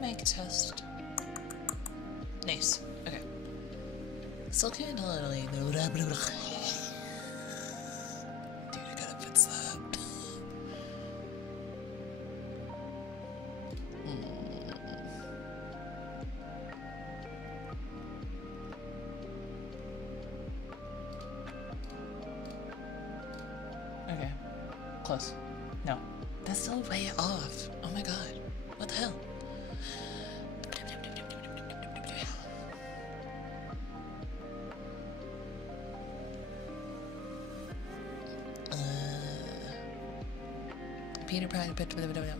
Mic test. Nice. Okay. Still can't tell Italy. Dude, I gotta fix that. Okay. Close. No. That's so way off. Oh my god. What the hell? Peter Pan.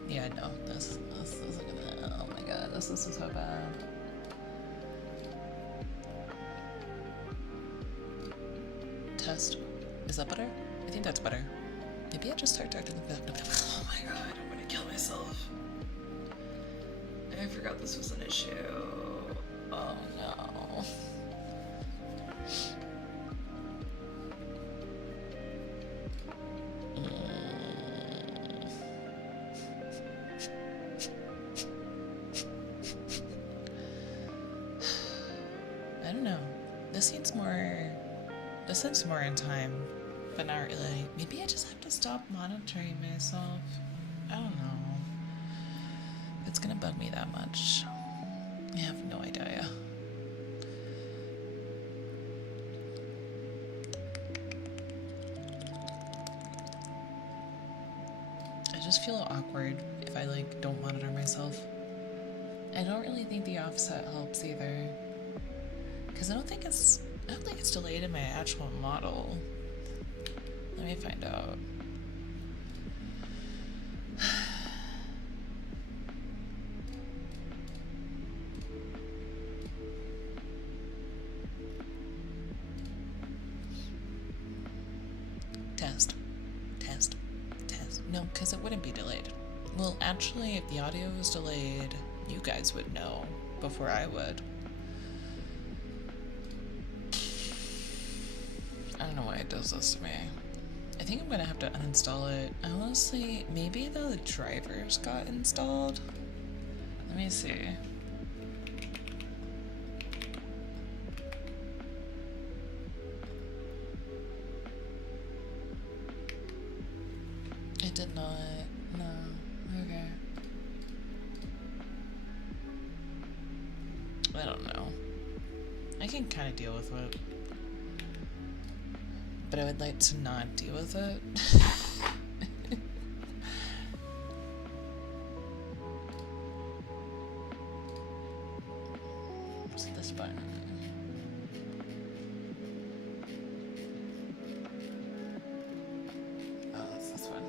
Yeah, no. This isn't gonna. Oh my god. This is so bad. Test. Is that better? I think that's better. Maybe I just start talking to the back. Oh my god, I'm gonna kill myself. I forgot this was an issue. Oh no. I don't know. This seems more in time, but not really. Maybe I just have to stop monitoring myself. I don't know. It's gonna bug me that much. I have no idea. I just feel awkward if I don't monitor myself. I don't really think the offset helps either. Cause I don't think it's delayed in my actual model. Let me find out. Test. No, because it wouldn't be delayed. Well, actually, if the audio was delayed, you guys would know before I would. I don't know why it does this to me. I think I'm gonna have to uninstall it. Honestly, maybe the drivers got installed. Let me see. It did not. No. Okay. I don't know. I can kind of deal with it. But I would like to not deal with it. What's this button? Oh, it's this one.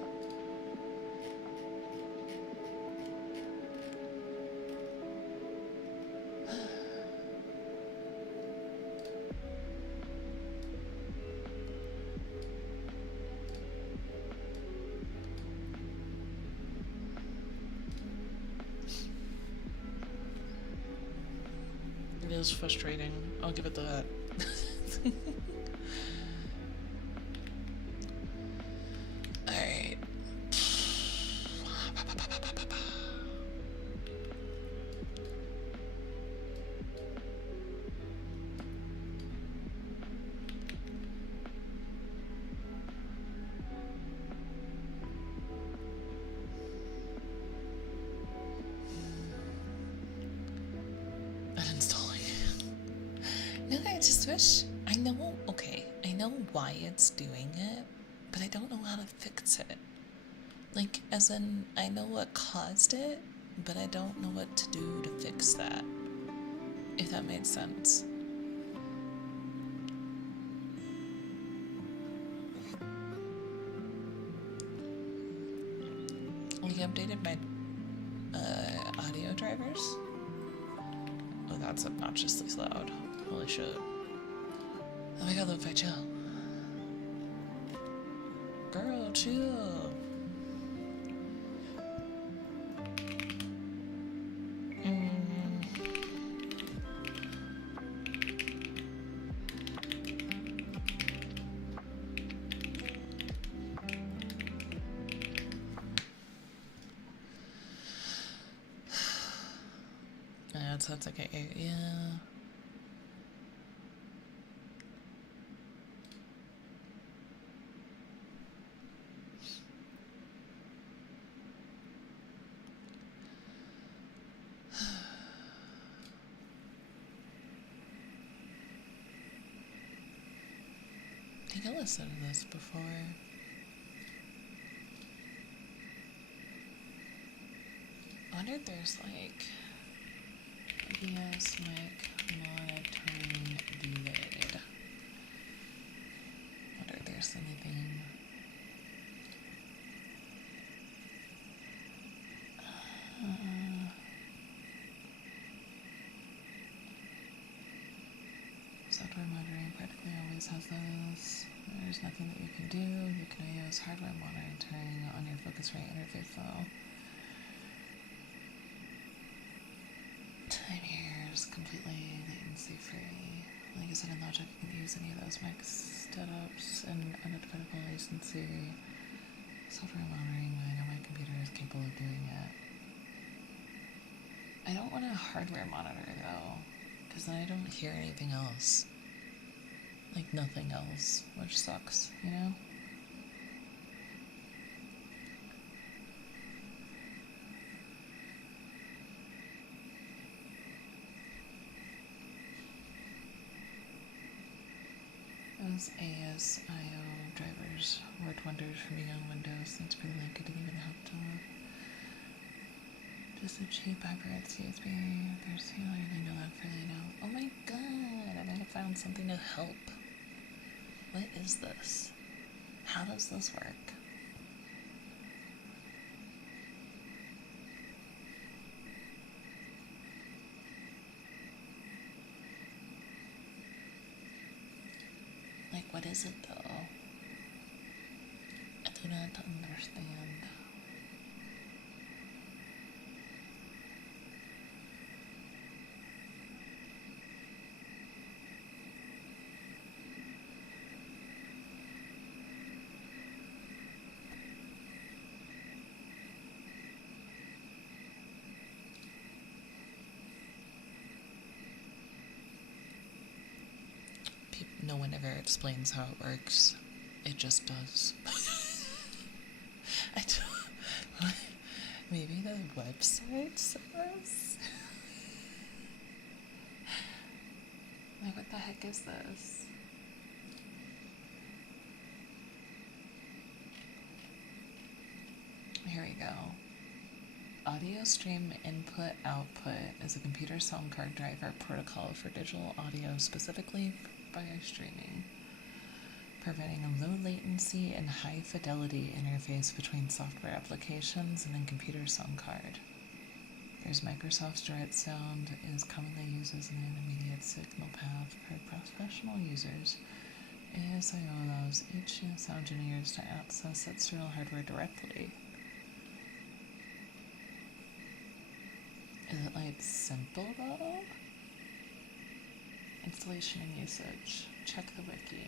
It is frustrating. I'll give it that. Alright. Uninstalling. No, I just wish I know. Okay, I know why it's doing it, but I don't know how to fix it. As in, I know what caused it, but I don't know what to do to fix that. If that made sense. We updated my audio drivers. Oh, that's obnoxiously loud. Holy shit. Oh my god, lo-fi chill. Girl, chill. So it's like yeah. I think I listened to this before. I wonder if there's like OBS mic monitoring delayed. I wonder if there's anything. Software monitoring practically always has this. There's nothing that you can do. You can use hardware monitoring on your Focusrite interface though. Time here is completely latency free. Like I said in Logic, you can use any of those mic setups and unidentifiable latency. Software monitoring, I know my computer is capable of doing it. I don't want a hardware monitor though, because then I don't hear anything else. Like nothing else, which sucks, you know? Those ASIO drivers worked wonders for me on Windows. That's pretty like I didn't even have to. Just a cheap HyperX USB. There's I really know that fairly now. Oh my god, I might have found something to help. What is this? How does this work? Like, what is it though? I do not understand. No one ever explains how it works. It just does. I don't. Maybe the website says. Like, what the heck is this? Here we go. Audio stream input output is a computer sound card driver protocol for digital audio, specifically via streaming, providing a low latency and high fidelity interface between software applications and a computer sound card. There's Microsoft's Direct Sound is commonly used as an intermediate signal path for professional users. ASIO allows each sound engineers to access external hardware directly. Is it like simple though? Installation and usage. Check the wiki.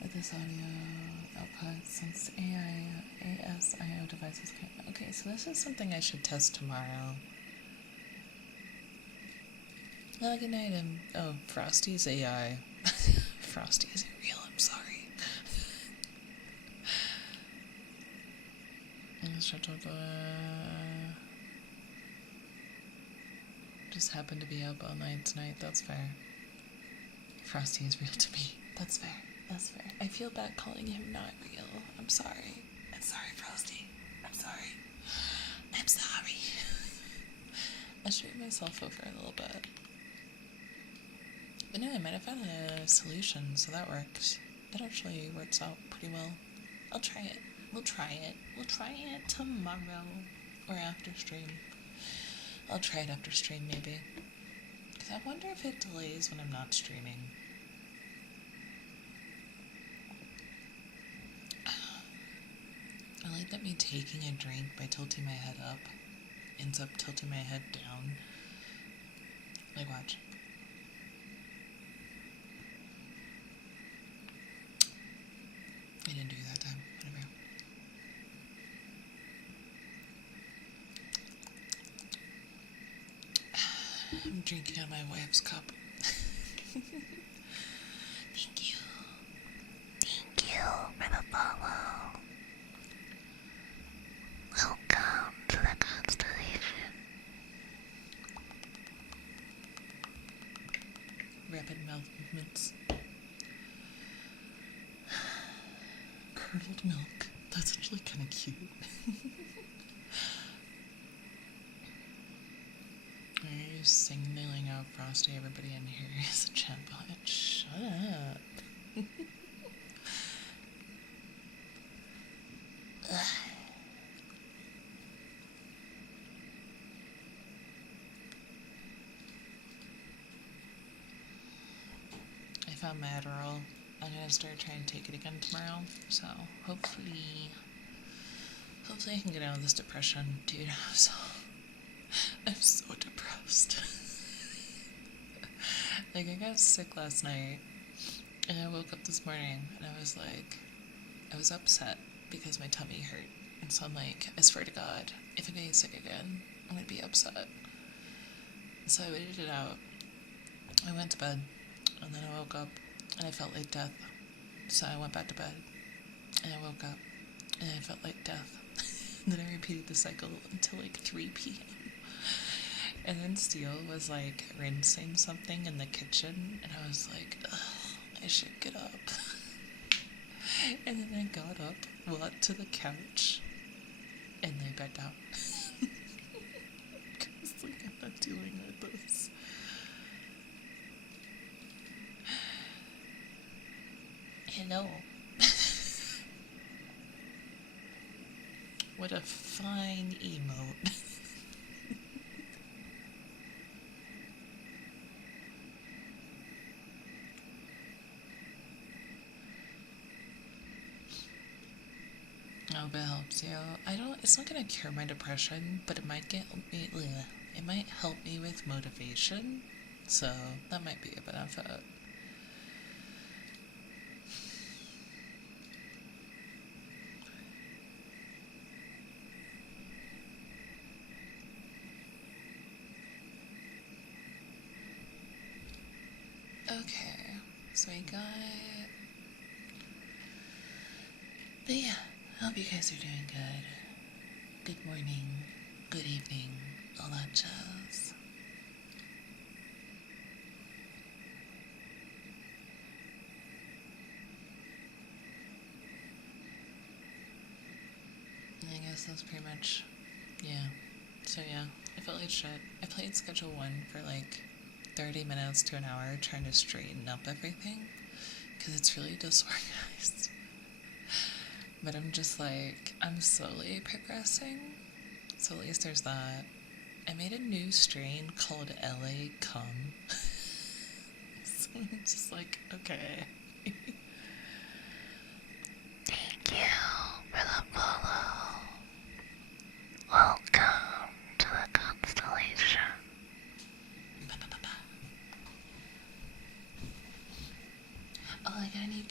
With this audio output, since ASIO devices can. Okay, so this is something I should test tomorrow. Oh, good night. Oh, Frosty's AI. Frosty isn't real, I'm sorry. Just happened to be up all night tonight, that's fair. Frosty is real to me. That's fair. That's fair. I feel bad calling him not real. I'm sorry. I'm sorry, Frosty. I'm sorry. I'm sorry. I straightened myself over a little bit. But no, I might have found a solution, so that works. That actually works out pretty well. I'll try it. We'll try it. We'll try it tomorrow. Or after stream. I'll try it after stream, maybe. Because I wonder if it delays when I'm not streaming. I like that me taking a drink by tilting my head up ends up tilting my head down. Like, watch. I didn't do that time. Whatever. drinking out of my wife's cup. Thank you. Thank you for the follow. Welcome to the constellation. Rapid mouth movements. Curdled milk. That's actually kind of cute. Are you signaling out Frosty? Everybody in here is a chatbot. Shut up. I found my Adderall. I'm gonna start trying to take it again tomorrow. So hopefully I can get out of this depression, dude. I'm so depressed. Like, I got sick last night, and I woke up this morning, and I was upset because my tummy hurt. And so I'm like, I swear to God, if I get sick again, I'm gonna be upset. So I waited it out. I went to bed, and then I woke up, and I felt like death. So I went back to bed, and I woke up, and I felt like death. And then I repeated the cycle until like 3 p.m. And then Steele was like rinsing something in the kitchen, and I was like, ugh, I should get up. And then I got up, walked to the couch, and lay back down. Because like, I'm not dealing with this. Hello. What a fine emote. I hope it helps you. It's not gonna cure my depression, but it might it might help me with motivation. So that might be a benefit. Okay, so but yeah, I hope you guys are doing good. Good morning, good evening, all that jazz. I guess that's pretty much, yeah. So yeah, I felt like shit. I played Schedule 1 for like 30 minutes to an hour trying to straighten up everything, because it's really disorganized. But I'm just like, I'm slowly progressing, so at least there's that. I made a new strain called LA Cum. So I'm just like, okay. Thank you for the follow. Welcome to the constellation. Oh, I got a new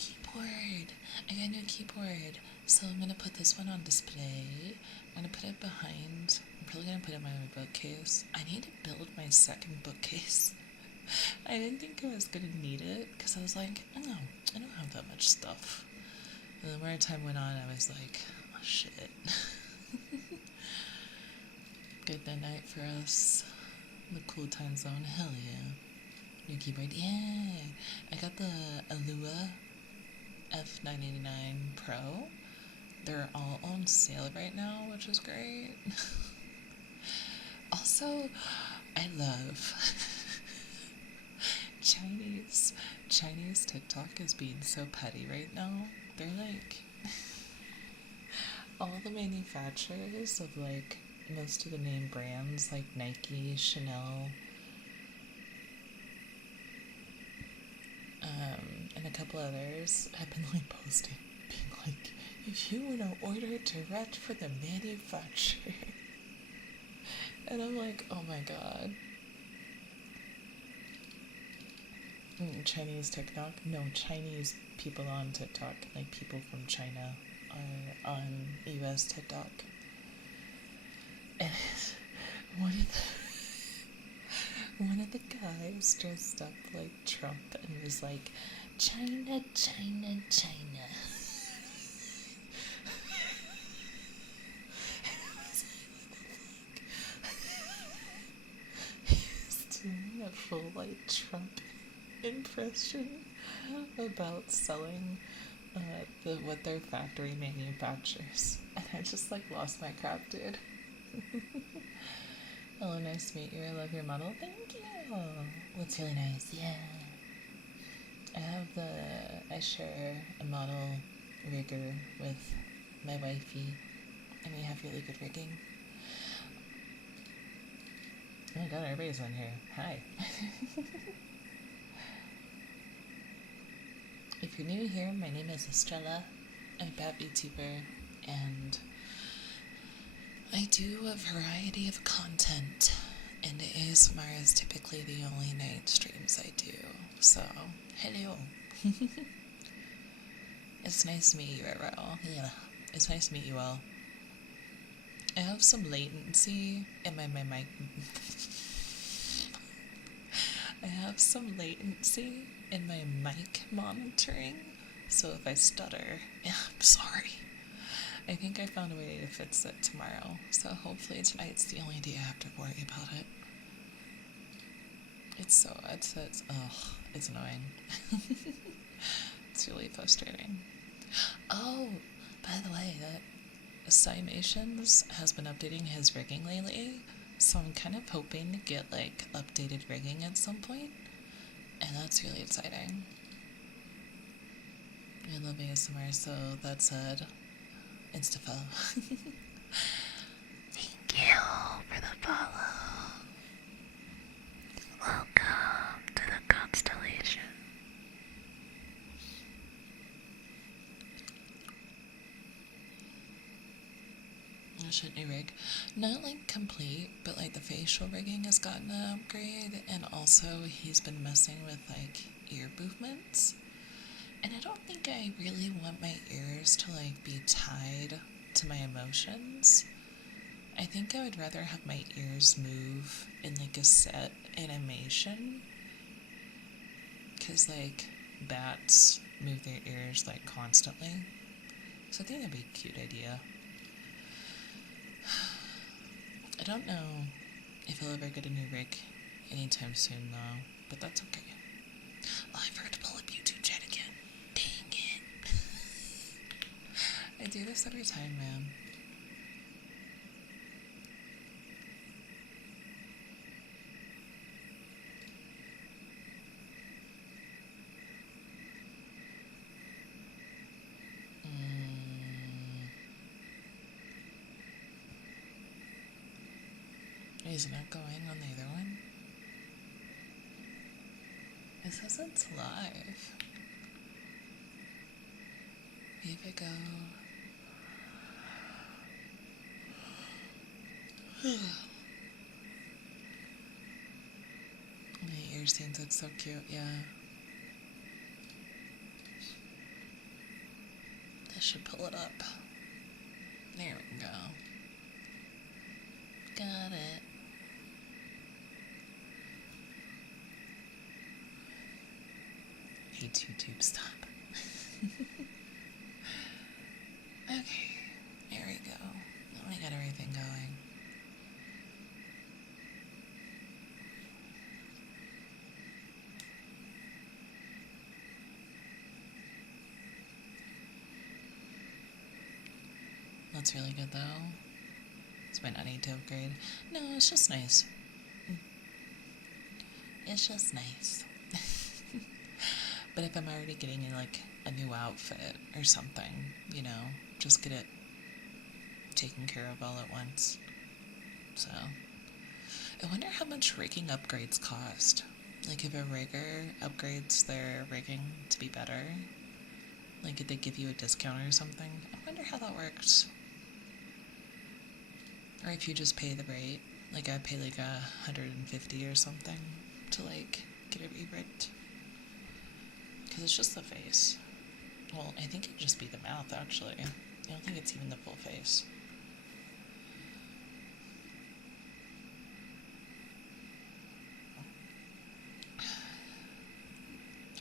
keyboard. So I'm gonna put this one on display. I'm gonna put it behind. I'm probably gonna put it in my bookcase. I need to build my second bookcase. I didn't think I was gonna need it because I was like, I don't have that much stuff. And the more time went on, I was like, oh shit. Good night for us. The cool time zone, hell yeah. New keyboard, yeah. I got the Alua F989 Pro. They're all on sale right now, which is great. Also, I love Chinese TikTok is being so petty right now. They're like all the manufacturers of like most of the name brands like Nike, Chanel, and a couple others have been like posting, being like, if you want to order direct from the manufacturer. And I'm like, oh my god. Chinese TikTok? No, Chinese people on TikTok, like people from China, are on US TikTok. And One of the guys dressed up like Trump and was like, China, China, China. He was doing a full like Trump impression about selling what their factory manufactures, and I just like lost my crap, dude. Hello, nice to meet you. I love your model. Thank you. What's really nice? Yeah. I share a model rigger with my wifey, and we have really good rigging. Oh my god, everybody's on here. Hi. If you're new here, my name is Estrella. I'm a bat VTuber, and I do a variety of content, and ASMR is typically the only night streams I do, so hello. It's nice to meet you, IRL. Yeah, it's nice to meet you all. I have some latency in my mic. I have some latency in my mic monitoring, so if I stutter, I'm sorry. I think I found a way to fix it tomorrow, so hopefully tonight's the only day I have to worry about it. It's annoying. It's really frustrating. Oh, by the way, that Cymations has been updating his rigging lately, so I'm kind of hoping to get like updated rigging at some point, and that's really exciting. I love ASMR, so that said, Instafollow. Thank you for the follow. Welcome to the constellation. I shouldn't rig. Not like complete, but like the facial rigging has gotten an upgrade, and also he's been messing with like ear movements. And I don't think I really want my ears to like be tied to my emotions. I think I would rather have my ears move in like a set animation, because like bats move their ears like constantly, so I think that'd be a cute idea. I don't know if I'll ever get a new rig anytime soon though, but that's okay. Oh, I forgot to pull up YouTube chat again. Dang it. I do this every time, man. Is it not going on the other one? It says it's live. Here we go. My ear stains look so cute, yeah. I should pull it up. There we go. Got it. Hey, YouTube, stop. Okay, there we go. Now we got everything going. That's really good though. This might not need to upgrade. No, it's just nice. It's just nice. But if I'm already getting like a new outfit or something, you know, just get it taken care of all at once. So, I wonder how much rigging upgrades cost. Like if a rigger upgrades their rigging to be better, like if they give you a discount or something. I wonder how that works. Or if you just pay the rate. Like I pay like $150 or something to like get it re-rigged. Because it's just the face. Well, I think it'd just be the mouth, actually. I don't think it's even the full face.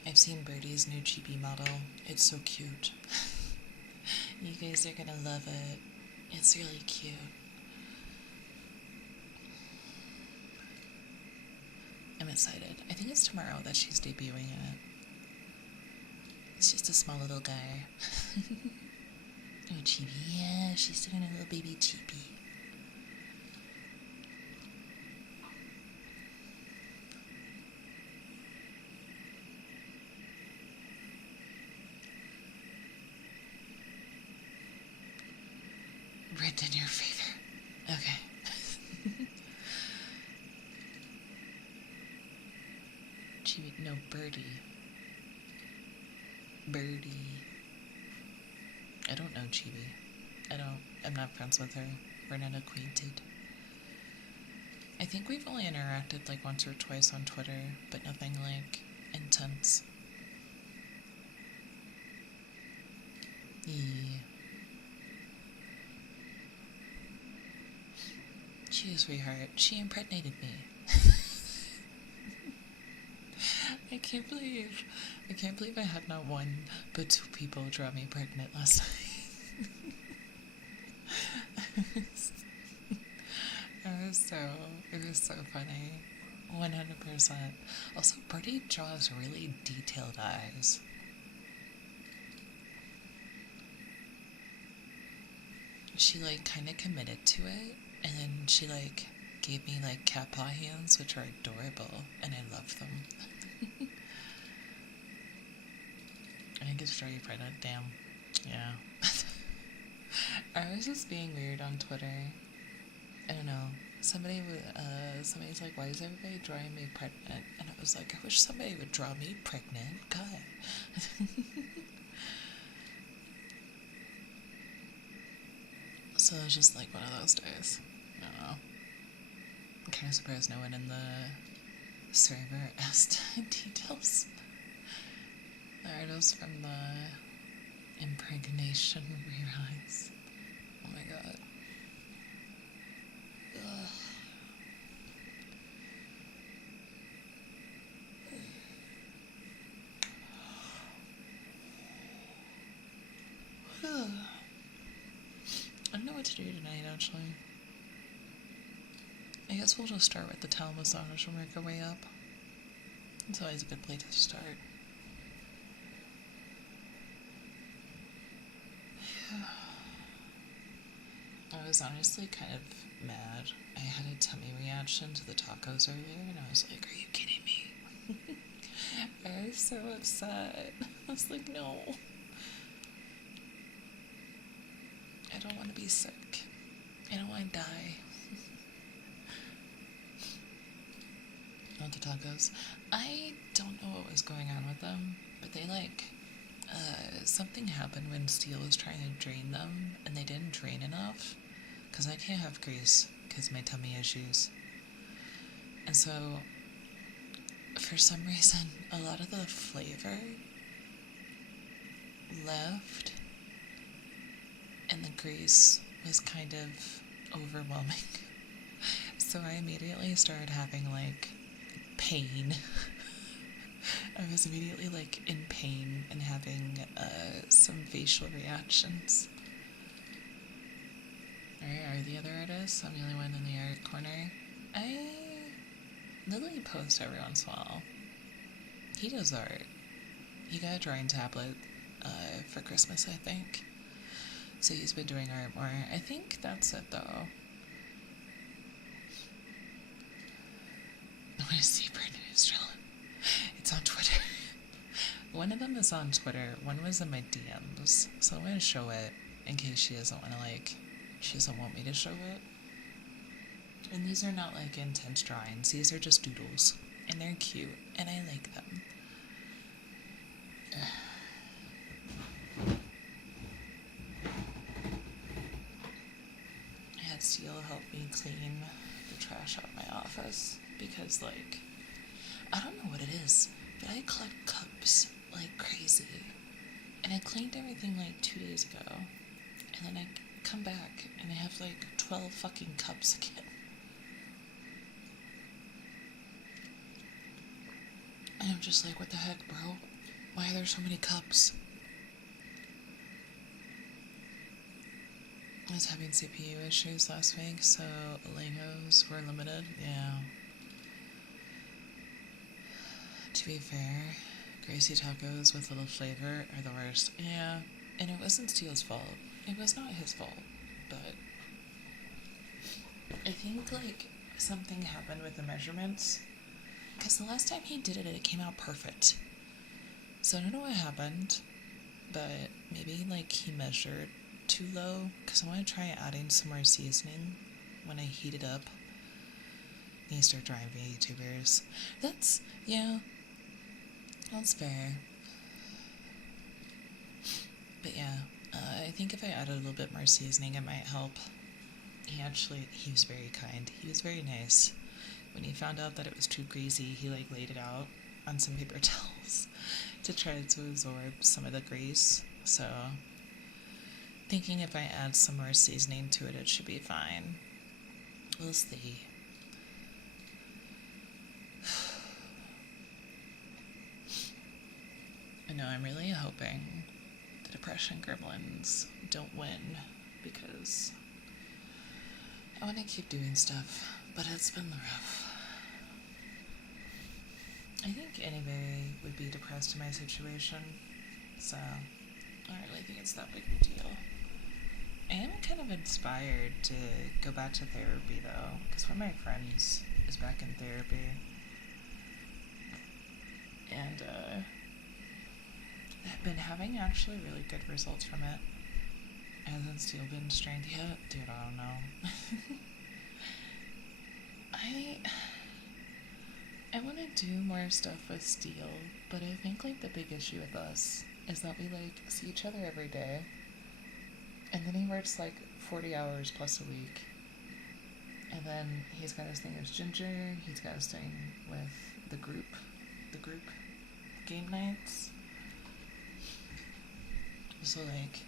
I've seen Birdie's new chibi model. It's so cute. You guys are gonna love it. It's really cute. I'm excited. I think it's tomorrow that she's debuting it. It's just a small little guy. Oh, Chibi. Yeah, she's doing a little baby Chibi. Red in your favor. Okay. Chibi. No, Birdie. Birdie. I don't know Chibi. I'm not friends with her. We're not acquainted. I think we've only interacted like once or twice on Twitter, but nothing like intense. Yeah. She is sweetheart. She impregnated me. I can't believe I had not one but two people draw me pregnant last night. It was so funny. 100%. Also, Birdie draws really detailed eyes. She like kind of committed to it, and then she like gave me like cat paw hands, which are adorable, and I love them. I think it's very pregnant. Damn. Yeah. I was just being weird on Twitter. I don't know. Somebody's like, why is everybody drawing me pregnant? And I was like, I wish somebody would draw me pregnant. God. So it was just like one of those days. I don't know. I'm kind of surprised no one in the server asked details. The artist from the impregnation reruns. Oh my god. I don't know what to do tonight, actually. I guess we'll just start with the towel massage and work our way up. It's always a good place to start. I was honestly kind of mad. I had a tummy reaction to the tacos earlier, and I was like, are you kidding me? I was so upset. I was like, no. I don't want to be sick. I don't want to die. Not the tacos. I don't know what was going on with them, but they something happened when Steel was trying to drain them, and they didn't drain enough, because I can't have grease, because of my tummy issues. And so, for some reason, a lot of the flavor left, and the grease was kind of overwhelming. So I immediately started having, like, pain. I was immediately, like, in pain and having some facial reactions. Alright, are the other artists? I'm the only one in the art corner. Lily posts every once in a while. He does art. He got a drawing tablet for Christmas, I think. So he's been doing art more. I think that's it, though. I want to see Brendan Estrella. It's on Twitter. One of them is on Twitter. One was in my DMs. So I'm going to show it in case she doesn't want me to show it. And these are not like intense drawings. These are just doodles. And they're cute. And I like them. I had Steel help me clean the trash out of my office. Because, like, I don't know what it is, but I collect cups like crazy. And I cleaned everything like 2 days ago. And then I come back and I have like 12 fucking cups again. And I'm just like, what the heck, bro? Why are there so many cups? I was having CPU issues last week, so Legos were limited. Yeah. To be fair, Gracie tacos with little flavor are the worst. Yeah, and it wasn't Steele's fault. It was not his fault, but I think, like, something happened with the measurements, because the last time he did it, it came out perfect. So I don't know what happened, but maybe, like, he measured too low, because I want to try adding some more seasoning when I heat it up. Need to start trying VTubers. That's fair. But yeah, I think if I added a little bit more seasoning, it might help. He was very kind. He was very nice. When he found out that it was too greasy, he, like, laid it out on some paper towels to try to absorb some of the grease. So, thinking if I add some more seasoning to it, it should be fine. We'll see. I know, I'm really hoping the Depression Gremlins don't win, because I want to keep doing stuff, but it's been rough. I think anybody would be depressed in my situation, so I don't really think it's that big of a deal. I am kind of inspired to go back to therapy, though, because one of my friends is back in therapy, and I've been having actually really good results from it. Hasn't Steele been strained yet? Dude, I don't know. I want to do more stuff with Steele, but I think, like, the big issue with us is that we, like, see each other every day, and then he works, like, 40 hours plus a week, and then he's got his thing with Ginger, he's got his thing with the group game nights. So, like,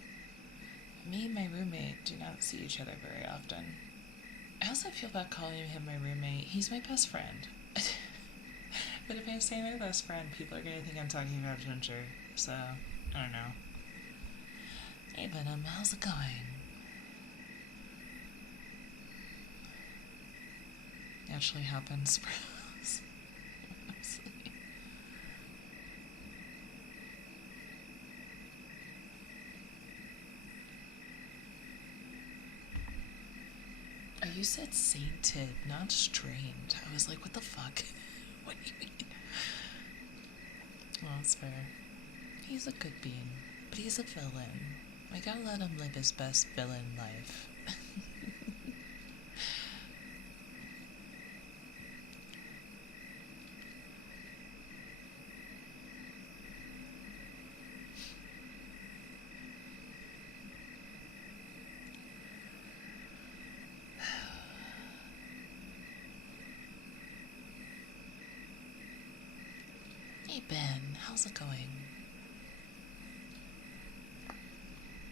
me and my roommate do not see each other very often. I also feel bad calling him my roommate. He's my best friend. But if I say my best friend, people are going to think I'm talking about Ginger. So, I don't know. Hey, Venom, how's it going? Actually happens, bros. Oh, you said sainted, not strained. I was like, what the fuck? What do you mean? Well, it's fair. He's a good being, but he's a villain. We gotta let him live his best villain life. Hey Ben, how's it going?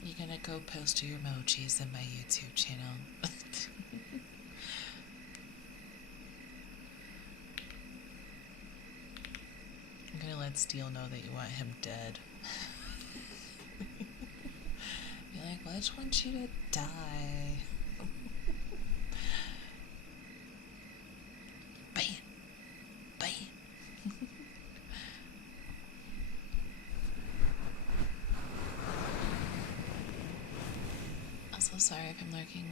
You gonna go post your emojis in my YouTube channel? I'm gonna let Steele know that you want him dead. You're like, well, I just want you to die. Bam! Bam! I'm so sorry if I'm lurking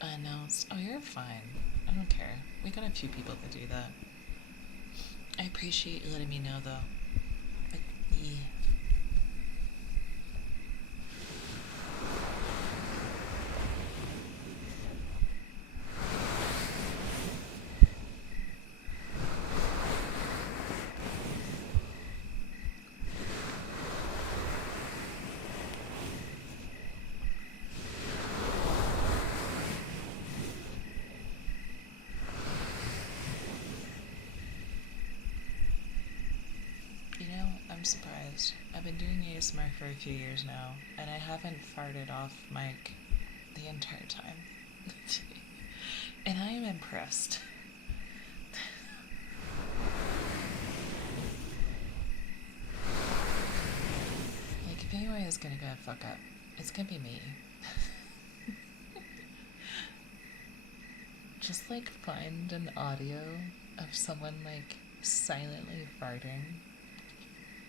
unannounced. Oh, you're fine. I don't care. We got a few people that do that. I appreciate you letting me know, though. Like, yeah. I'm surprised. I've been doing ASMR for a few years now, and I haven't farted off mic the entire time. And I am impressed. is gonna go fuck up. It's gonna be me. Just like find an audio of someone like silently farting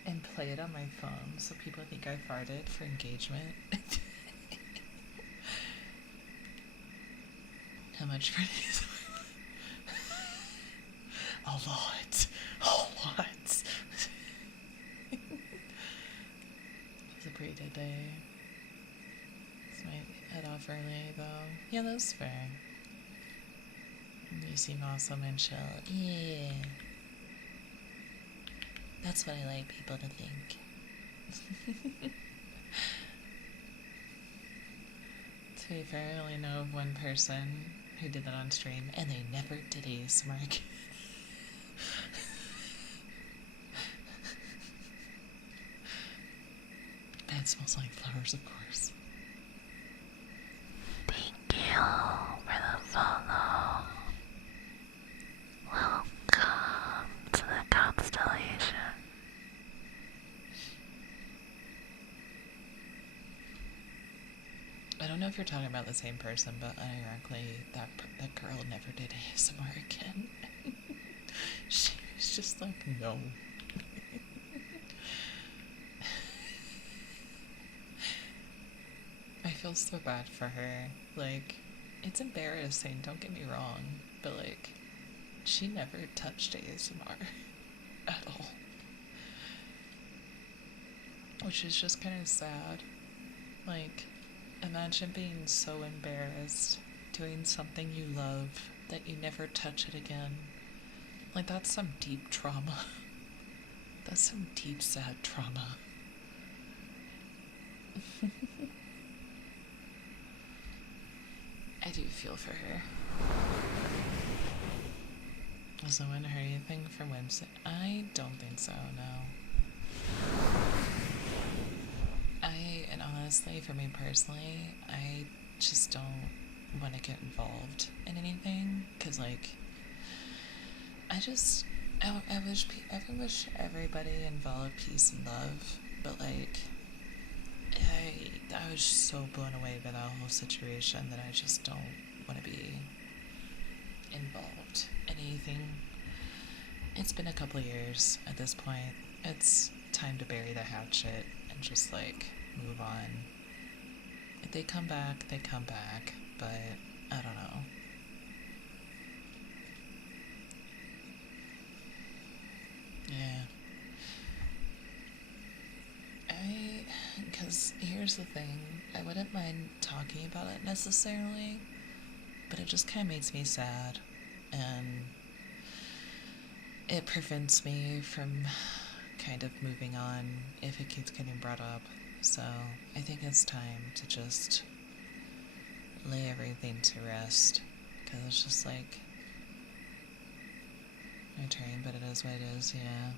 and play it on my phone so people think I farted for engagement. How much for these? A lot. A lot. It's a pretty good day. This might head off early though. Yeah, that's fair. You seem awesome and chill. Yeah. That's what I like people to think. To be fair, I only know of one person who did that on stream, and they never did ASMR again. That smells like flowers, of course. Thank you for the follow. Welcome to the constellation. I don't know if you're talking about the same person, but ironically, that girl never did ASMR again. She was just like, no. I feel so bad for her. Like, it's embarrassing, don't get me wrong, but like, she never touched ASMR at all. Which is just kind of sad. Like, imagine being so embarrassed doing something you love that you never touch it again. Like, that's some deep trauma. That's some deep, sad trauma. I do feel for her. Was no one heard anything from Wednesday? I don't think so, no. And honestly, for me personally, I just don't want to get involved in anything, because, like, I wish everybody involved peace and love, but, like, I was so blown away by that whole situation that I just don't want to be involved in anything. It's been a couple of years at this point. It's time to bury the hatchet and just, like, move on. If they come back, they come back, but I don't know. Yeah. Because here's the thing, I wouldn't mind talking about it necessarily, but it just kind of makes me sad, and it prevents me from kind of moving on if it keeps getting brought up. So I think it's time to just lay everything to rest, because it's just like my turn, but it is what it is. Yeah,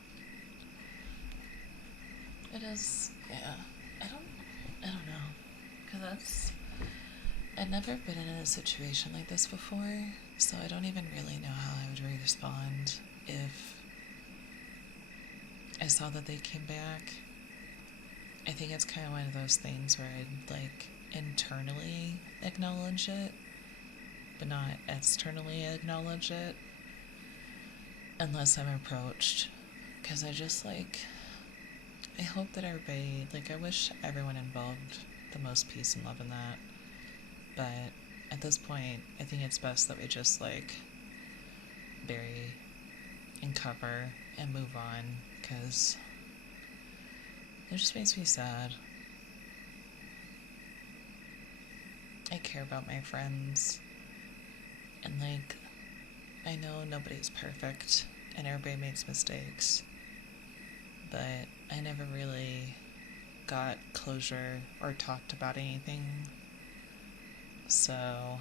it is. Yeah, I don't know, because I've never been in a situation like this before, so I don't even really know how I would respond if I saw that they came back. I think it's kind of one of those things where I'd, like, internally acknowledge it, but not externally acknowledge it unless I'm approached. Because I just, like, I hope that everybody, like, I wish everyone involved the most peace and love in that. But at this point, I think it's best that we just, like, bury and cover and move on, because it just makes me sad. I care about my friends, and, like, I know nobody's perfect and everybody makes mistakes, but I never really got closure or talked about anything, so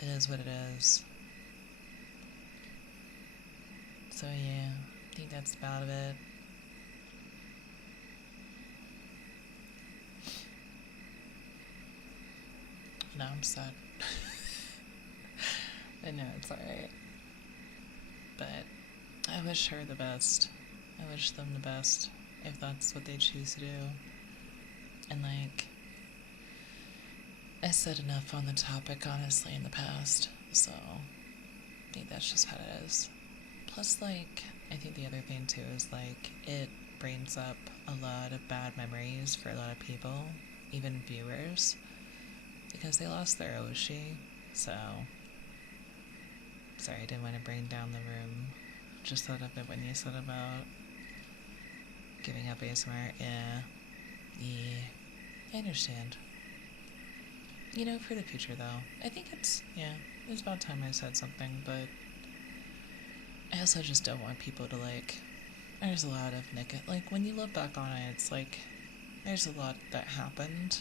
it is what it is. So yeah, I think that's about it. Now I'm sad. I know, it's alright. But I wish her the best. I wish them the best. if that's what they choose to do. And like, I said enough on the topic, honestly, in the past, so I think that's just how it is. Plus, like, I think the other thing too is like, it brings up a lot of bad memories for a lot of people, even viewers, because they lost their Oshi, so. Sorry, I didn't want to bring down the room. Just thought of it when you said about giving up ASMR. Yeah. I understand. You know, for the future though, I think it's about time I said something, but I also just don't want people to like, there's a lot of like, when you look back on it, it's like, there's a lot that happened,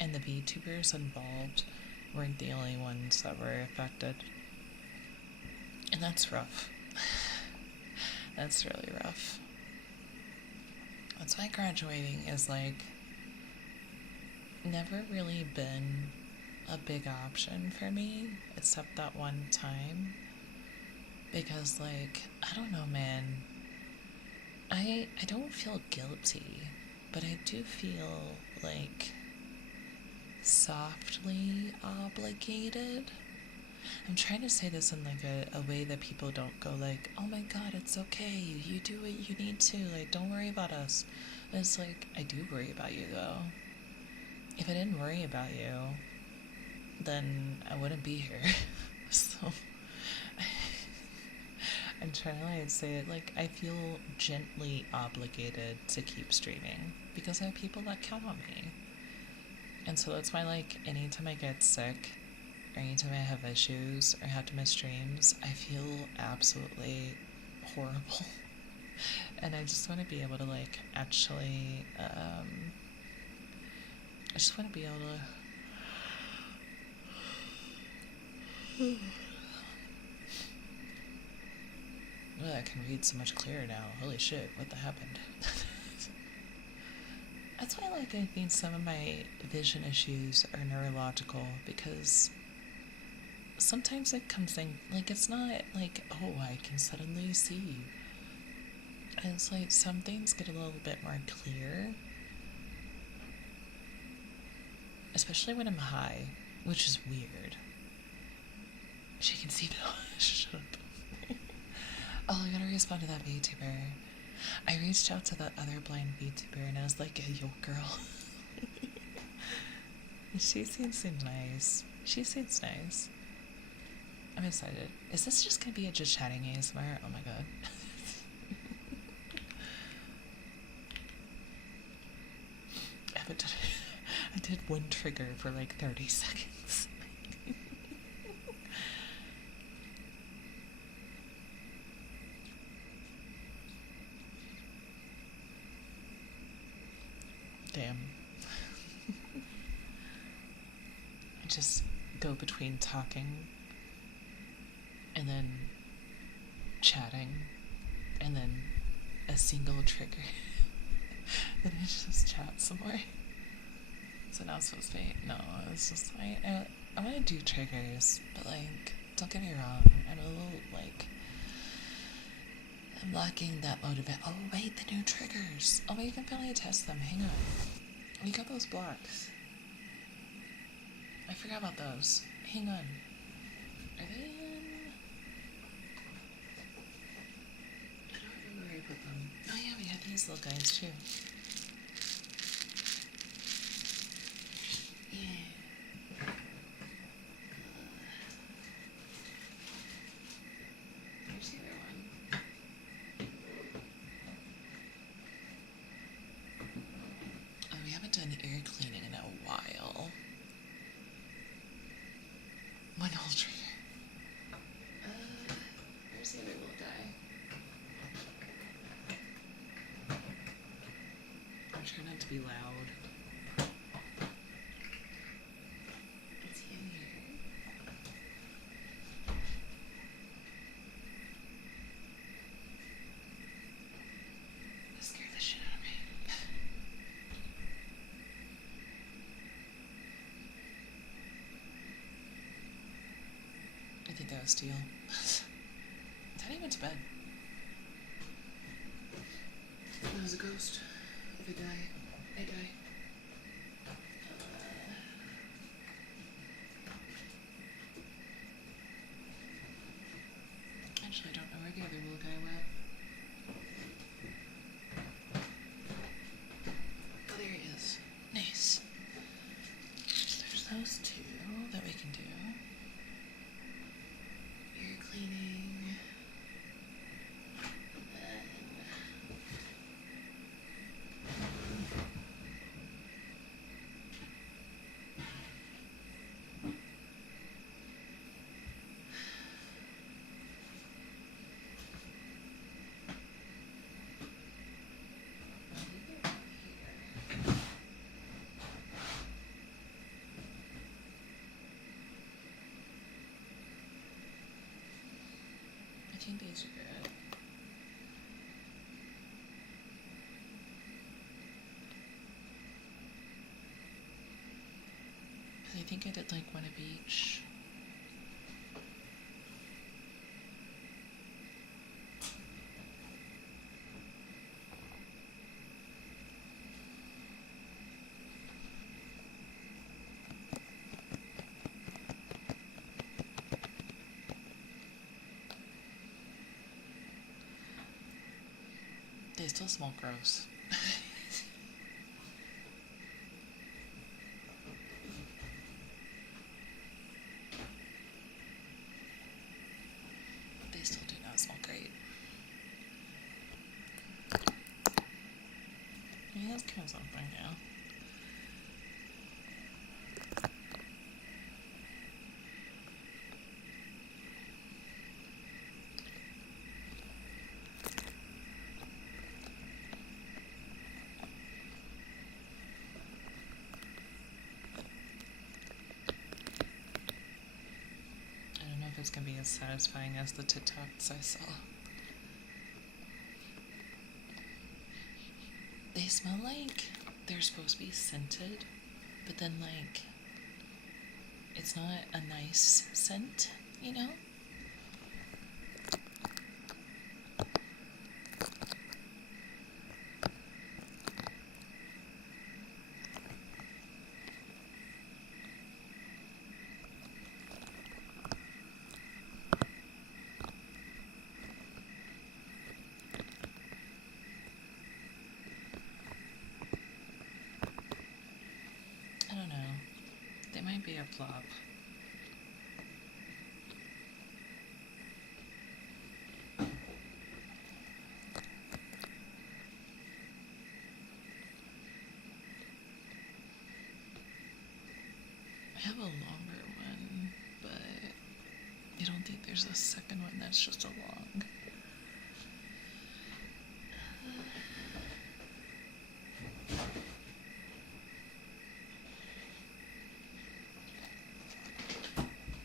and the VTubers involved weren't the only ones that were affected. And that's rough. That's really rough. That's why graduating is like never really been a big option for me, except that one time. Because like, I don't know, man. I don't feel guilty, but I do feel like softly obligated. I'm trying to say this in like a way that people don't go like, oh my god, it's okay, you do what you need to, like, don't worry about us. And it's like, I do worry about you though. If I didn't worry about you, then I wouldn't be here. So I'm trying to like say it like, I feel gently obligated to keep streaming because I have people that count on me. And so that's why, like, anytime I get sick or anytime I have issues or have to miss streams, I feel absolutely horrible. And I just want to be able to, like, actually, I just want to be able to... Well, I can read so much clearer now. Holy shit, what the happened? That's why, like, I think some of my vision issues are neurological, because sometimes it comes in, like, it's not like, oh, I can suddenly see. And it's like, some things get a little bit more clear, especially when I'm high, which is weird. She can see now. Shut up. Oh, I gotta respond to that VTuber. I reached out to that other blind VTuber and I was like, yo, girl. She seems nice. She seems nice. I'm excited. Is this just gonna be a just chatting ASMR? Oh my god. I did one trigger for like 30 seconds. Damn. I just go between talking and then chatting and then a single trigger. Then I just chat some more. So now it's supposed to be, no, it's just, I want to do triggers, but like, don't get me wrong, I'm a little, like, I'm lacking that motivation. Oh wait, the new triggers. Oh wait, you can finally test them, hang on. We got those blocks. I forgot about those. Hang on. Are they in? I don't remember where I put them. Oh yeah, we had these little guys too. Yeah. Here's the other one. Oh, we haven't done ear cleaning in a while. One whole trigger. Where's the other little guy? I'm trying not to be loud. Is he in here? That scared the shit out of me. I think that was Steel. Teddy went to bed. It was a ghost. If I die, I die. Actually, I don't know where the other little guy went. Oh, there he is. Nice. There's those two that we can do. Ear cleaning. I think these are good. I think I did like one of each. They still smell gross. They still do not smell great. Yeah, that's kind of something, yeah. I don't know if it's gonna be as satisfying as the TikToks I saw. They smell like they're supposed to be scented, but then like it's not a nice scent, you know? I don't know. They might be a flop. I have a longer one, but I don't think there's a second one that's just a long.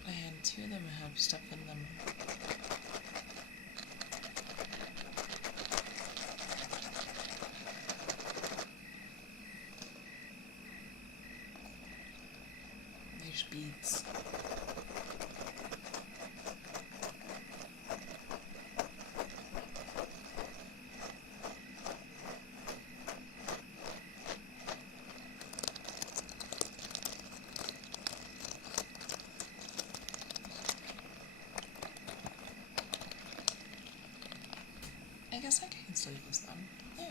And two of them have stuff in them. There's beads. I guess I can still use them. Yeah.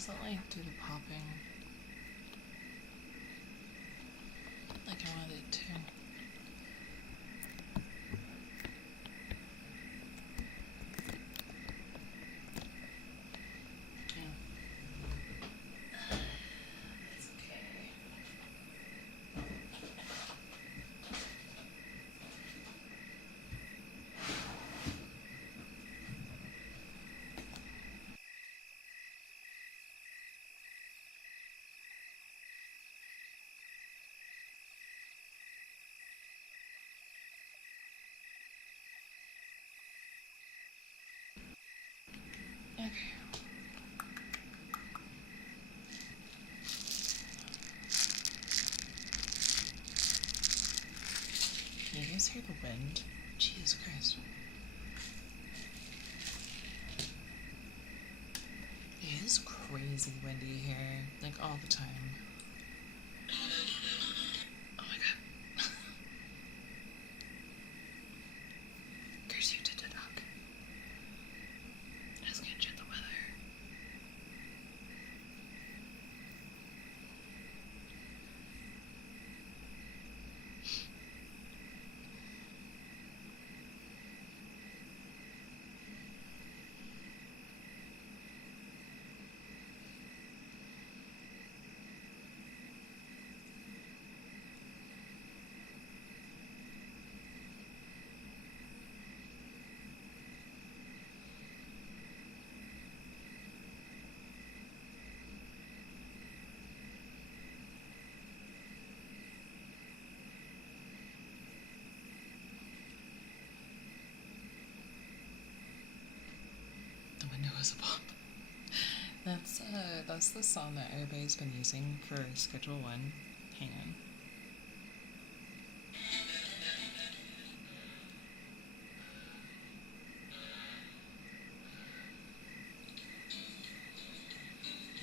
doesn't like do the popping like I wanted it to. Okay. Can you guys hear the wind? Jesus Christ. It is crazy windy here, like all the time. Oh my god. Curse you to the dog. Let's get you the weather. The window is a pop. That's the song that everybody's been using for Schedule 1. Hang on.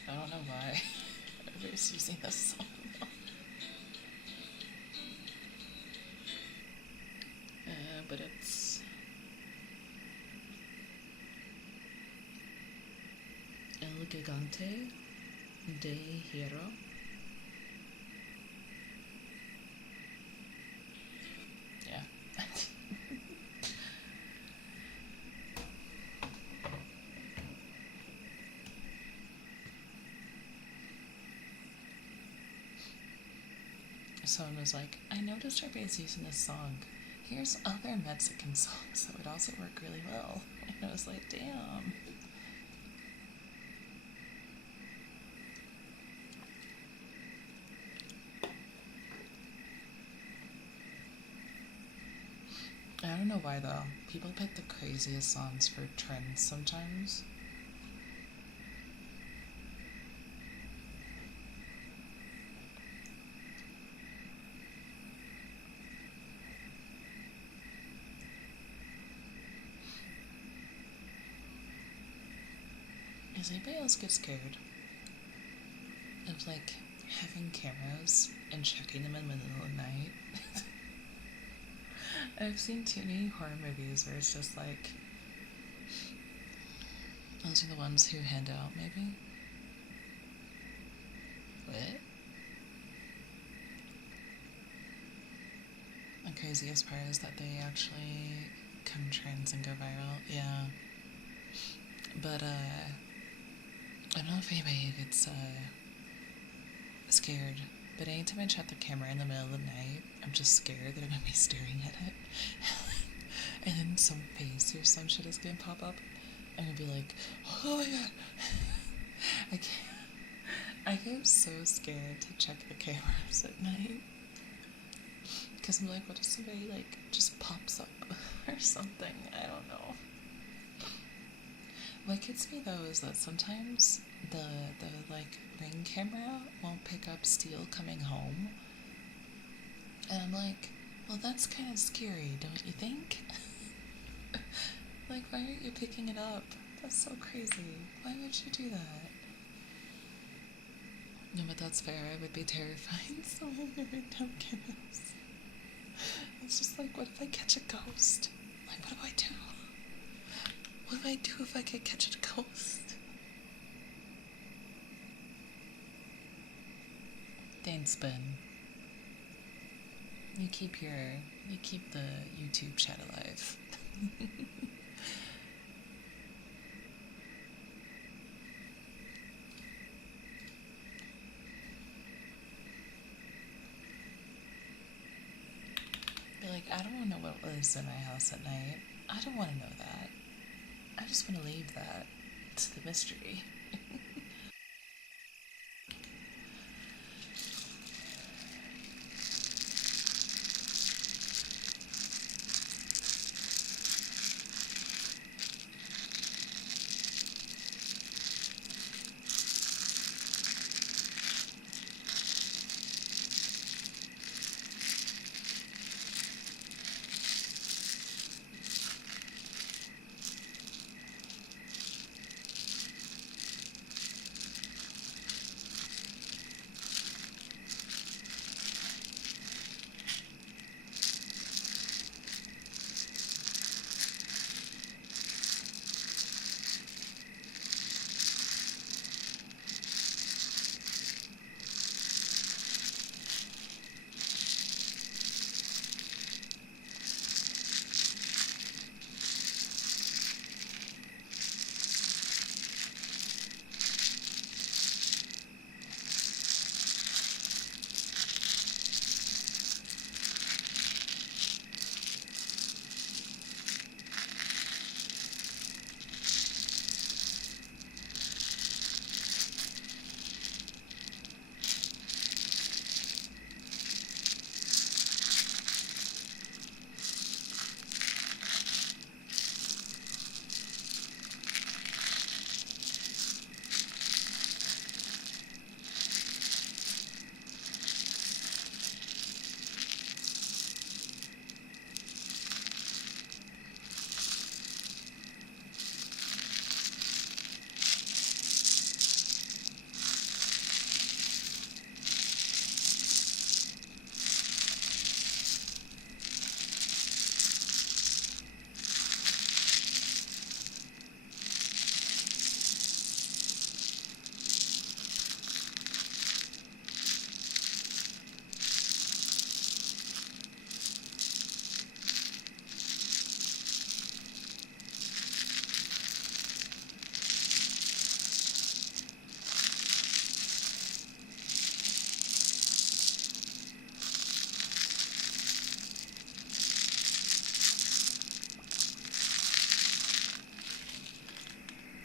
I don't know why everybody's using this song. But it's El Gigante de Hierro. Yeah. Someone was like, I noticed everybody's using this song. Here's other Mexican songs that would also work really well. And I was like, damn. I don't know why though. People pick the craziest songs for trends sometimes. Does anybody else get scared of like having cameras and checking them in the middle of the night? I've seen too many horror movies where it's just like, those are the ones who hand out, maybe? What? The craziest part is that they actually come trans and go viral. Yeah. But, I don't know if anybody gets, scared. But anytime I check the camera in the middle of the night, I'm just scared that I'm gonna be staring at it. And then some face or some shit is gonna pop up. I'm gonna be like, oh my god. I can't. I get so scared to check the cameras at night. Because I'm like, what if somebody, like, just pops up or something? I don't know. What gets me, though, is that sometimes the like, Ring camera won't pick up Steele coming home. And I'm like, well, that's kind of scary, don't you think? Like, why aren't you picking it up? That's so crazy. Why would you do that? No, but that's fair. I would be terrified. So I've never done cameras. It's just like, what if I catch a ghost? Like, what do I do? What do I do if I could catch a ghost? Thanks, Ben. You keep the YouTube chat alive. Be like, I don't want to know what lives in my house at night. I don't want to know that. I just want to leave that to the mystery.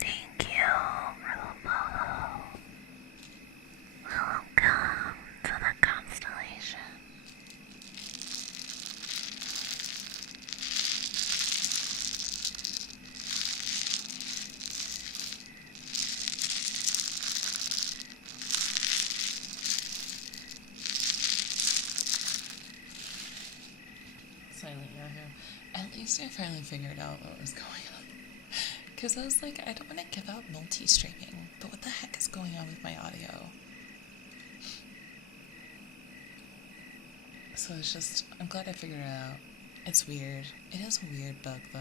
Thank you for the follow. Welcome to the constellation. Silent Yahoo. At least I finally figured out what was going on. Because I was like, I don't want to give out multi-streaming, but what the heck is going on with my audio? So it's just, I'm glad I figured it out. It's weird. It is a weird bug, though.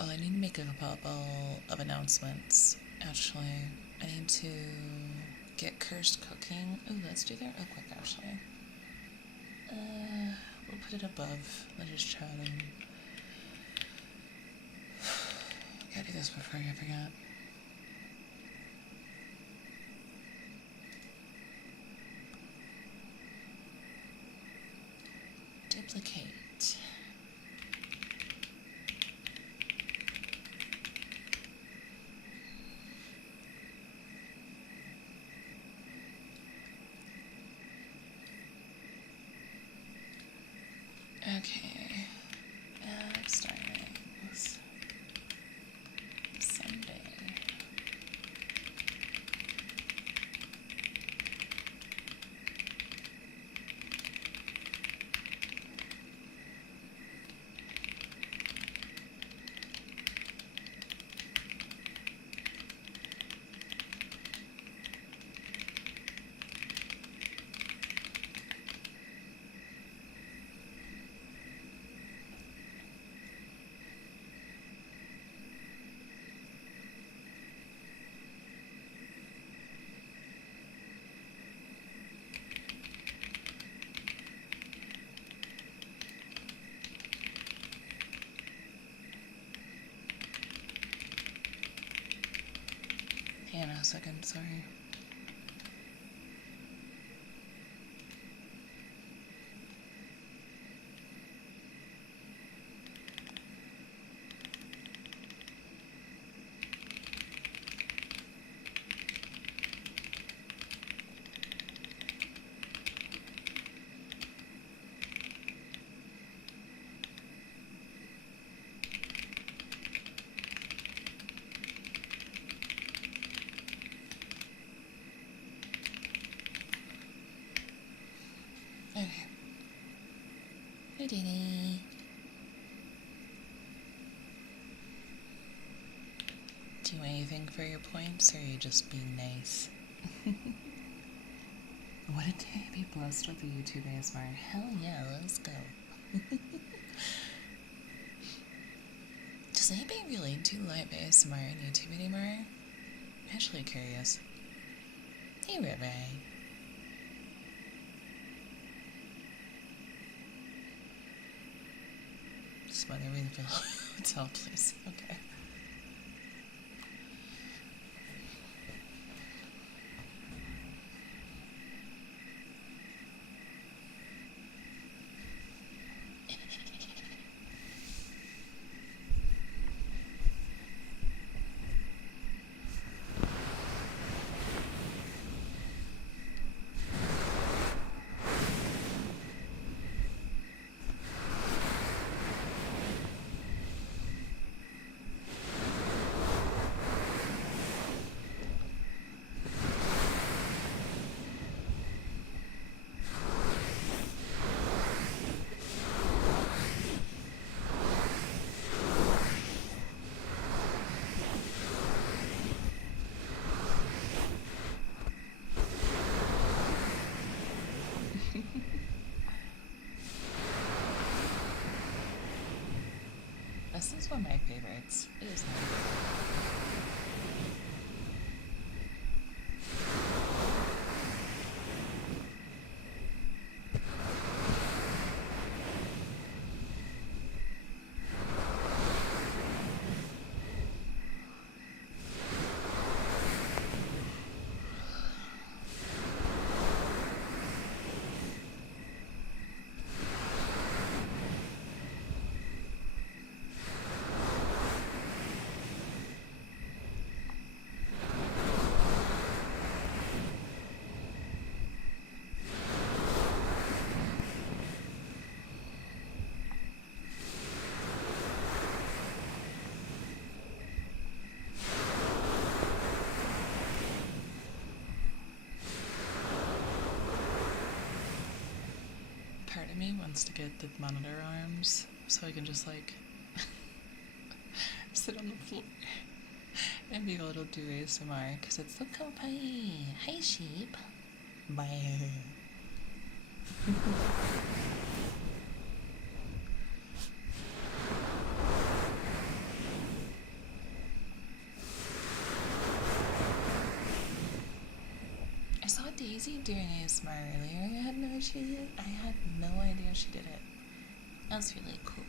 Oh, I need to make a couple of announcements, actually. I need to get Cursed Cooking. Ooh, let's do that real quick, actually. We'll put it above. Let's just chat and... Gotta do this before I forget. Duplicate. Okay. Stylings. Sunday. second, sorry. Okay. Hey, Dini. Do you want anything for your points, or are you just being nice? What a day to be blessed with a YouTube ASMR. Hell yeah, let's go. Does anybody really do live ASMR on YouTube anymore? I'm actually curious. Hey, River. Smother me the hotel, please. Okay. This is one of my favorites. It is my favorite. Part of me wants to get the monitor arms so I can just like sit on the floor and be able to do ASMR because it's so kawaii. Hi, sheep. Bye. I saw Daisy doing ASMR earlier. I had no idea she did it. That's really cool.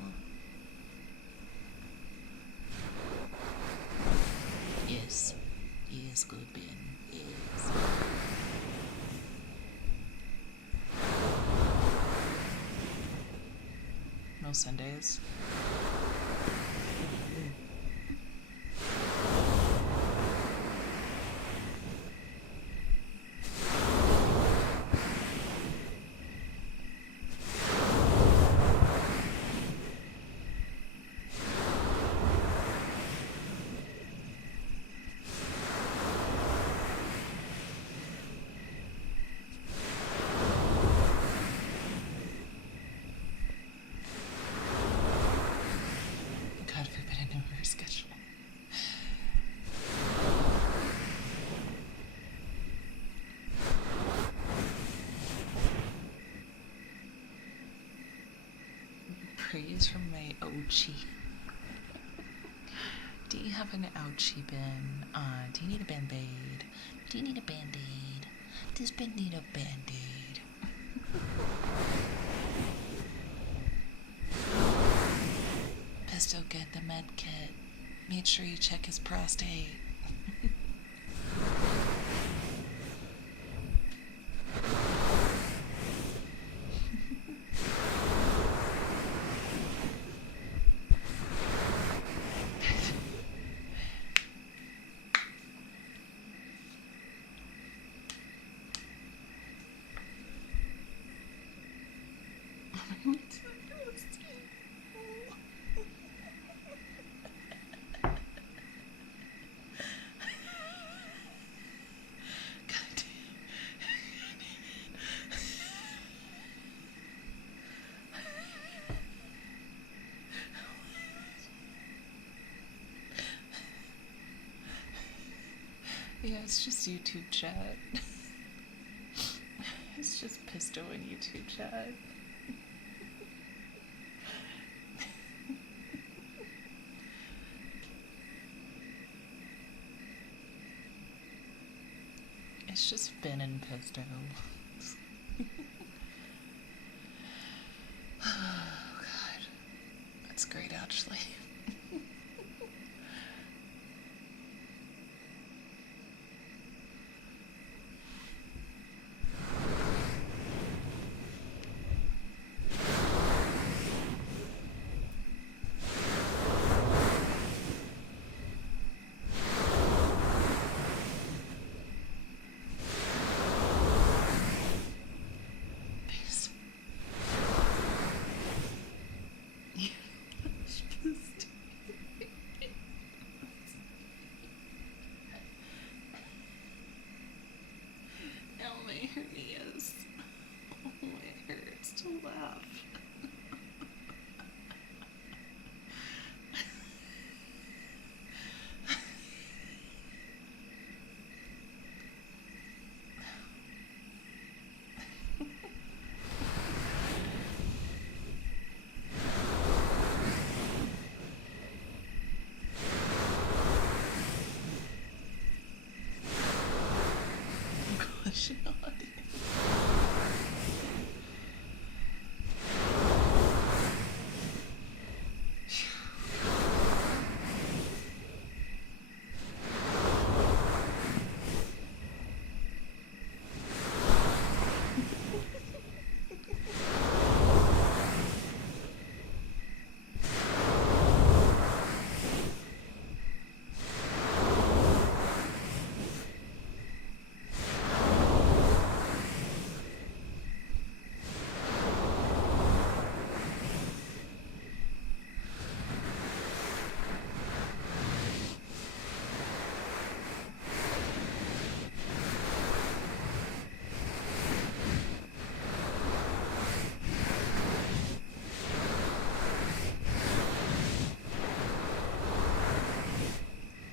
Yes. Yes, good Ben. Yes. No Sundays. God forbid I know her schedule. Praise from my Ochi. Do you have an ouchie, Ben? Do you need a band-aid? Do you need a band-aid? Does Ben need a band-aid? Pesto, get the med kit. Make sure you check his prostate. Yeah, it's just YouTube chat. It's just Pisto in YouTube chat. It's just Finn and Pisto. Oh god. That's great actually. Thanks. Now my hernias. Oh, it hurts to laugh. Gosh, naughty.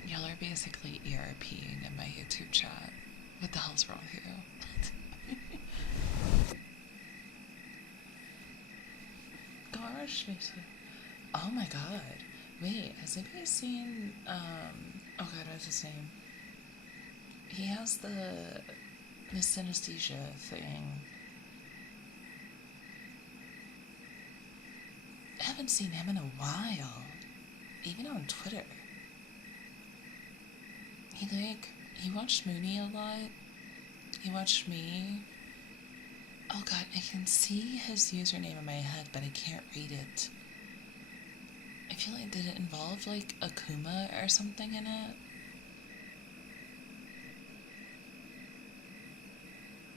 Y'all are basically ERPing in my YouTube chat. What the hell's wrong with you? Gosh, makes me... Oh my god. Wait, has anybody seen, oh god, what's his name? He has the synesthesia thing. I haven't seen him in a while. Even on Twitter. He watched Mooney a lot. He watched me. Oh god, I can see his username in my head, but I can't read it. I feel like, did it involve, like, Akuma or something in it?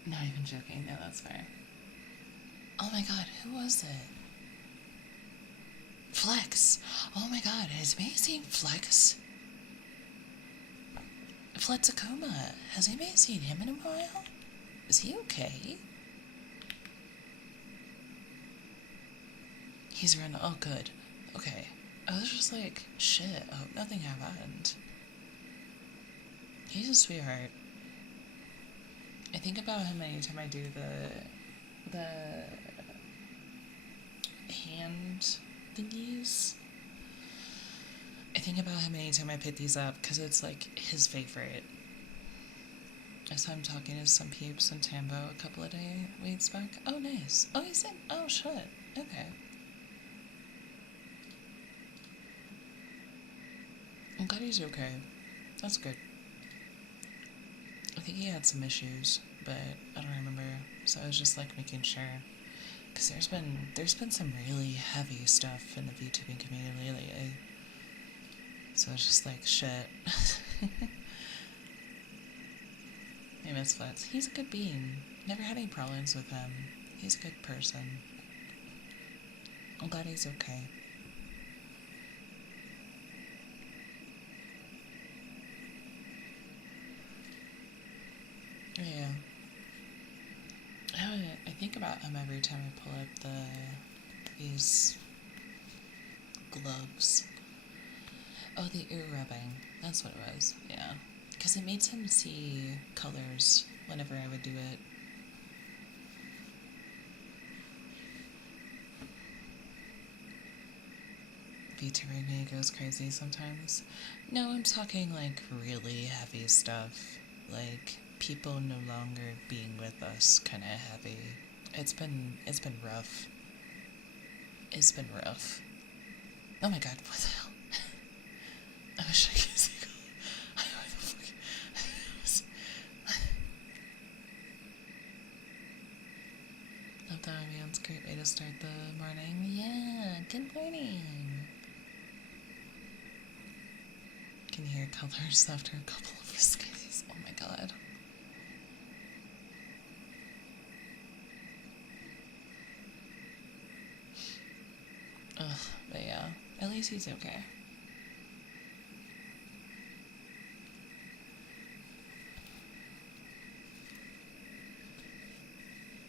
Not even joking, no, that's fair. Oh my god, who was it? Flex! Oh my god, has anybody seen Flex? Flex Akuma. Has anybody seen him in a while? Is he okay? He's run. Oh, good. Okay. I was just like, shit, I hope nothing happened. He's a sweetheart. I think about him anytime I do the hand thingies. I think about him anytime I pick these up because it's like his favorite. I saw him talking to some peeps in Tambo a couple of weeks back. Oh, nice. Oh, he's in. Oh, shit. Okay. I'm glad he's okay. That's good. I think he had some issues, but I don't remember. So I was just like making sure. Because there's been some really heavy stuff in the VTubing community lately. So I was just like, shit. I miss Fletz. He's a good being. Never had any problems with him. He's a good person. I'm glad he's okay. Yeah. I think about him every time I pull up these gloves. Oh, the ear rubbing. That's what it was. Yeah. Because it made him see colors whenever I would do it. Viterine goes crazy sometimes. No, I'm talking like really heavy stuff. Like people no longer being with us kinda heavy. It's been rough. It's been rough. Oh my god, what the hell? I wish I could see. What the fuck? Love the ambiance. Great way to start the morning. Yeah, good morning. Can hear colors after a couple of whiskeys. Oh my god. Ugh, but yeah, at least he's okay.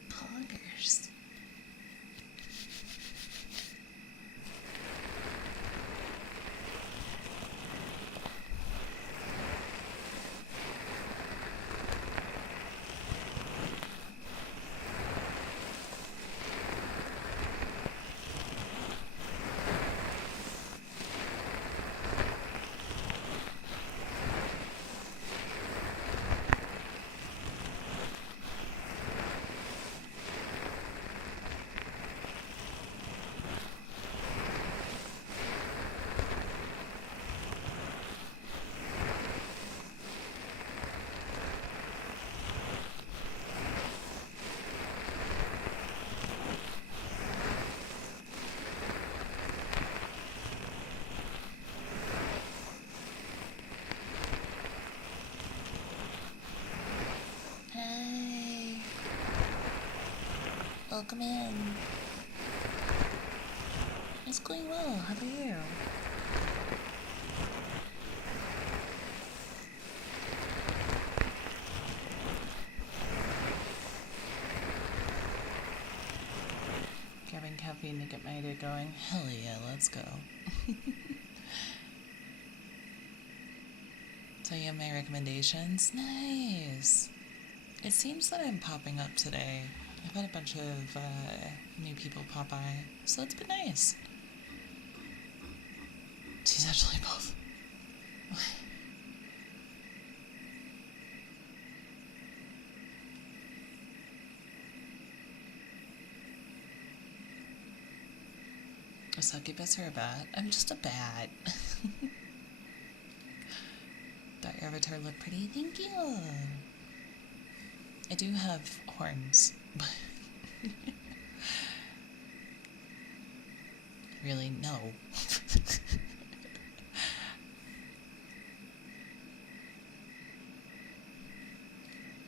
Poggers. Hi. Welcome in. It's going well. How about you? Grabbing caffeine to get my day going. Hell yeah, let's go. So you have my recommendations? Nice. It seems that I'm popping up today. I've had a bunch of new people pop by, so it's been nice. She's actually both. A succubus or a bat? I'm just a bat. Thought your avatar looked pretty. Thank you. I do have horns, but really, no.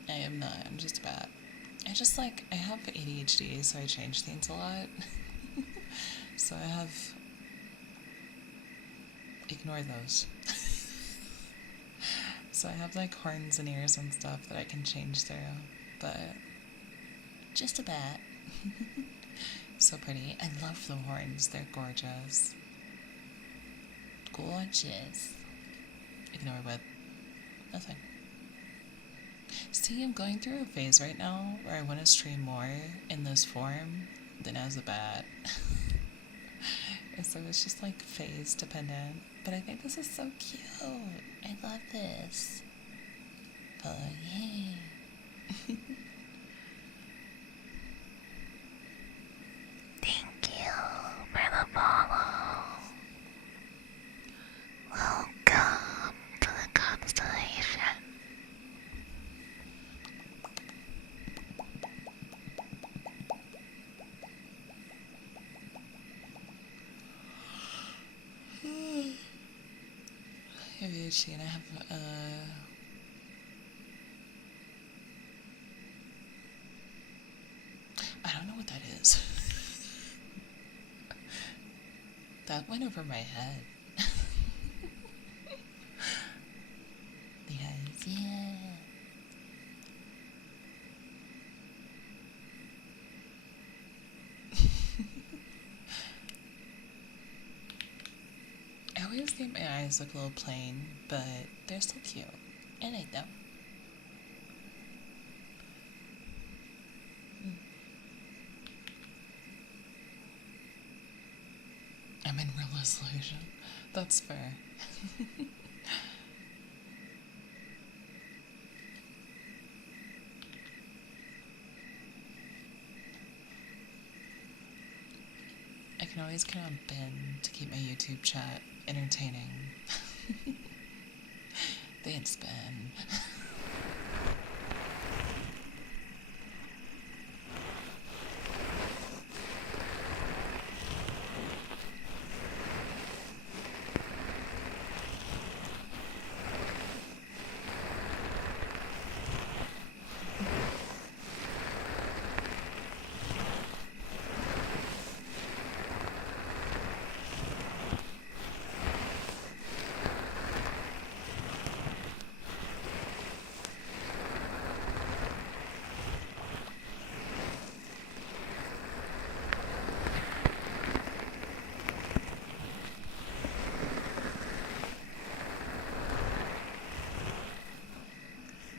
I am not. I'm just a bat. I have ADHD, so I change things a lot. So I have. Ignore those. So I have like horns and ears and stuff that I can change through, but just a bat. So pretty. I love the horns. They're gorgeous. Gorgeous. Ignore what? Nothing. See, I'm going through a phase right now where I want to stream more in this form than as a bat. And so it's just like phase dependent. But I think this is so cute. I love this. But yay. Thank you for the follow. Welcome to the constellation. I have ADHD and I have I don't know what that is. That went over my head. Yes, yeah. I always think my eyes look a little plain, but they're still cute. I like them. I'm in real resolution. That's fair. I can always count on Ben to keep my YouTube chat entertaining. Thanks, Ben.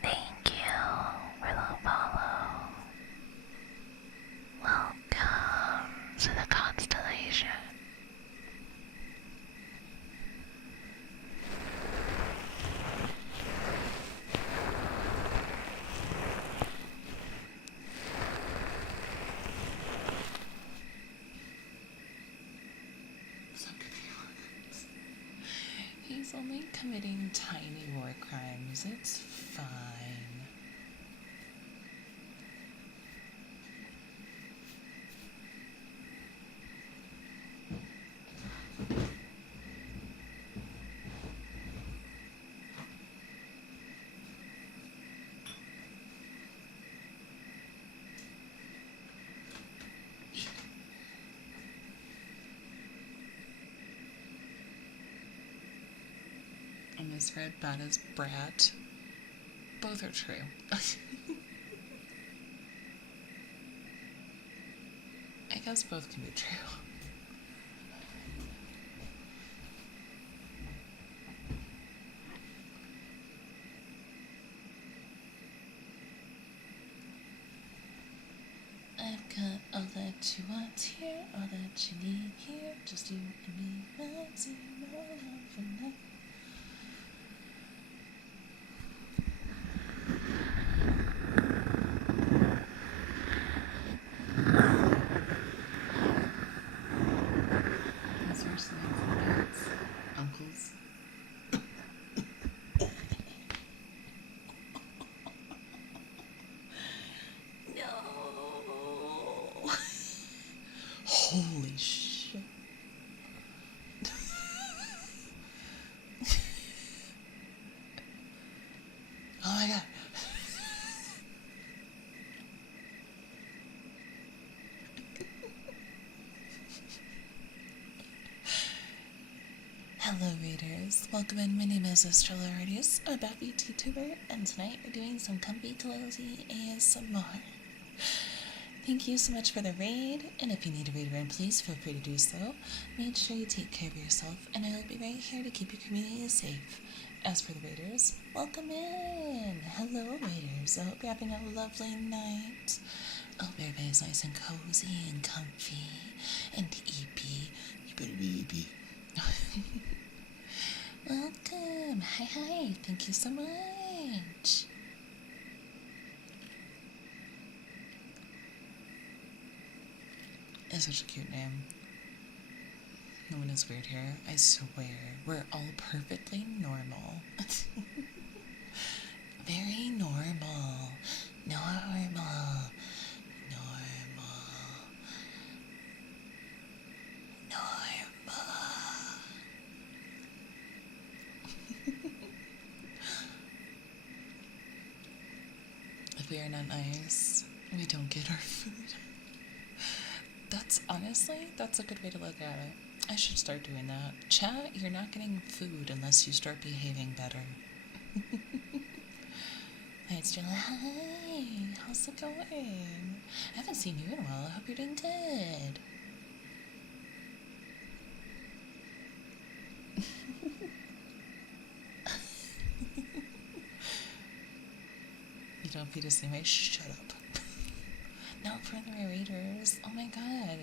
Thank you for the follow. Welcome to the constellation. He's only committing tiny war crimes. It's fine. I misread bad as brat. Both are true. I guess both can be true. I've got all that you want here, all that you need here, just you and me, not zero love for now. Those are snacks and bats. Uncles. No. Holy shit. Oh my god. Hello readers, welcome in. My name is Astrolarius, a Bappy TubeTuber, and tonight we're doing some comfy cozy ASMR. Thank you so much for the raid, and if you need a read run, please feel free to do so. Make sure you take care of yourself, and I will be right here to keep your community safe. As for the raiders, welcome in! Hello raiders, I hope you're having a lovely night. I hope everybody's nice and cozy and comfy and eepy. You better be eepy. Welcome! Hi, thank you so much! It's such a cute name. No one has weird hair. I swear, we're all perfectly normal. Very normal. Normal. If we are not nice, we don't get our food. That's honestly, that's a good way to look at it. I should start doing that. Chat, you're not getting food unless you start behaving better. Hi, it's Jill. Hi, how's it going? I haven't seen you in a while. I hope you're doing good. You don't feed us anyway? Shut up. No, friendly raiders. Oh my god.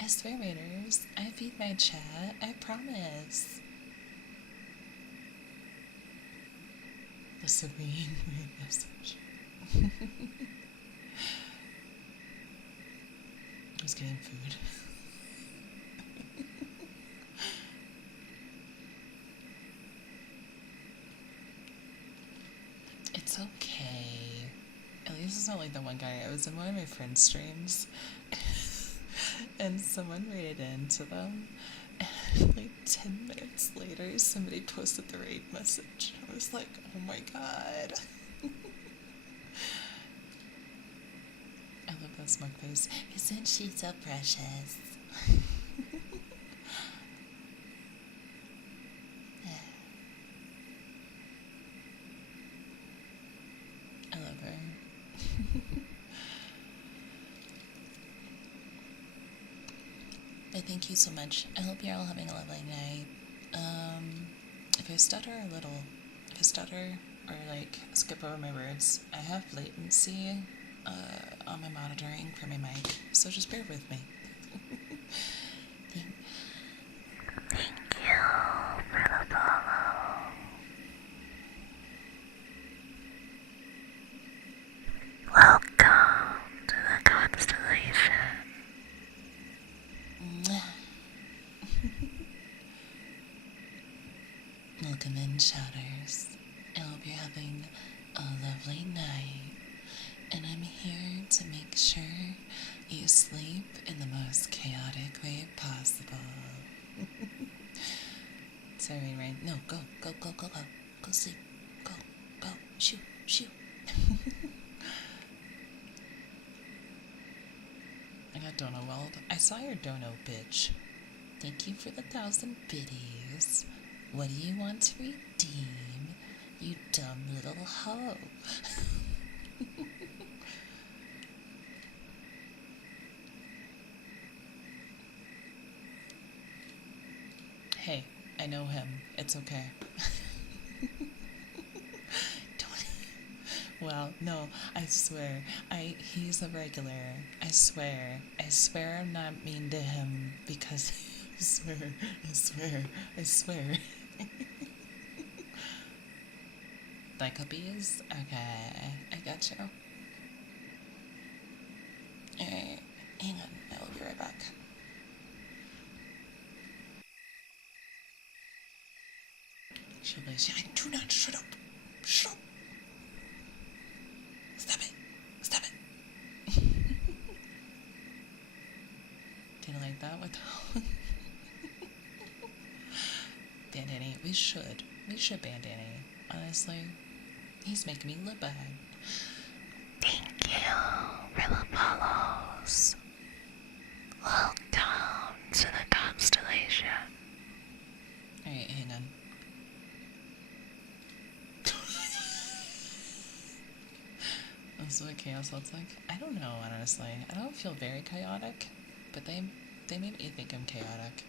I swear, raiders. I feed my chat. I promise. The serene message. I was getting food. It's okay. At least it's not like the one guy. I was in one of my friend's streams and someone raided into them. And like 10 minutes later, somebody posted the raid message. I was like, oh my god. I love that smug face. Isn't she so precious? I love her. But thank you so much. I hope you're all having a lovely night. If I stutter or like skip over my words, I have latency on my monitoring for my mic, so just bear with me. Thank you for the follow. Welcome to the constellation. Welcome in, shouters. I hope you're having a lovely night, and I'm here to make sure you sleep in the most chaotic way possible. Sorry, right? No, go. Go sleep. Go. Shoot. I got Dono Weld. I saw your Dono, bitch. Thank you for the 1,000 biddies. What do you want to redeem, you dumb little hoe? Hey, I know him. It's okay. Don't. Well, no, I swear. He's a regular. I swear I'm not mean to him because I swear. Like cookies? Okay, I got you. Alright, hang on, I'll be right back. She'll be like, do not shut up. Shut up. Stop it. Didn't like that? What the ban Danny. We should ban Danny. Honestly, he's making me look bad. Thank you for the follows. Welcome to the constellation. Alright, hang on. That's what chaos looks like. I don't know, honestly. I don't feel very chaotic, but they made me think I'm chaotic.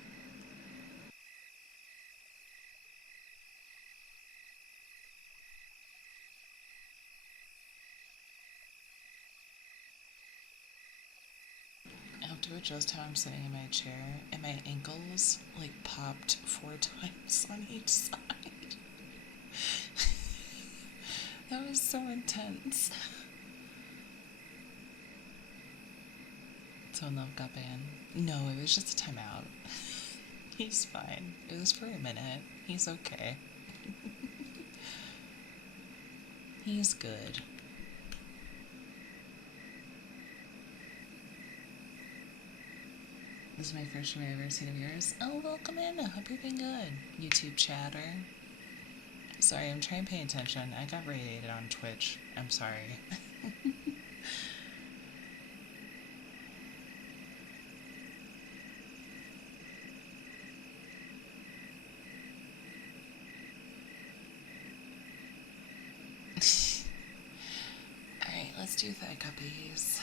I have to adjust how I'm sitting in my chair, and my ankles like popped 4 times on each side. That was so intense. So Love got banned. No, it was just a timeout. He's fine. It was for a minute. He's okay. He's good. This is my first stream I've ever seen of yours. Oh, welcome in. I hope you're doing good. YouTube chatter. Sorry, I'm trying to pay attention. I got radiated on Twitch. I'm sorry. let's do thigh cuppies.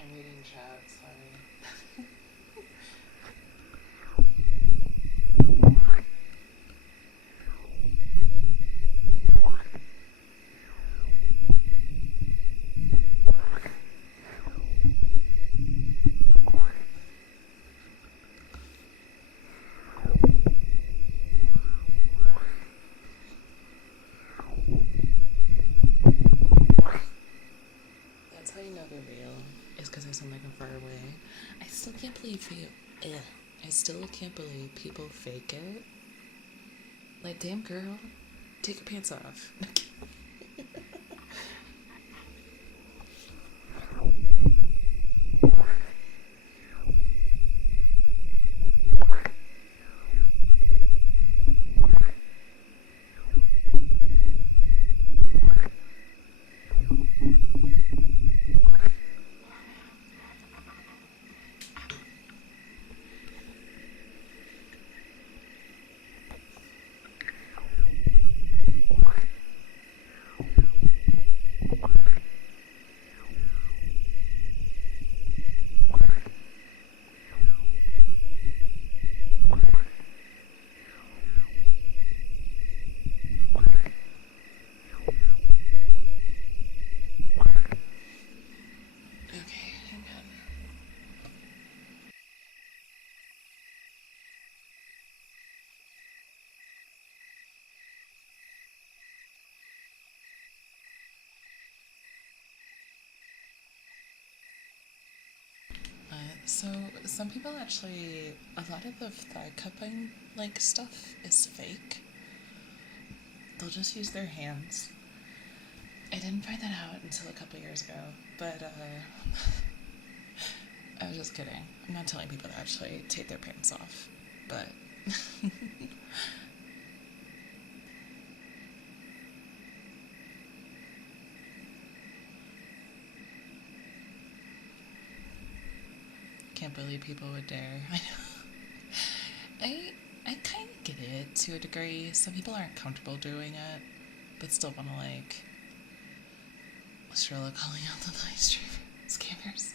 I'm reading chat, sorry. That's how you know they're real, is because I sound like I'm far away. I still can't believe I still can't believe people fake it. Like, damn girl, take your pants off. Okay, hang on. So some people actually, a lot of the thigh cupping like stuff is fake. They'll just use their hands. I didn't find that out until a couple years ago, but I was just kidding. I'm not telling people to actually take their pants off, but can't believe people would dare. I kind of get it to a degree. Some people aren't comfortable doing it, but still want to like. Australia calling out the live stream scammers.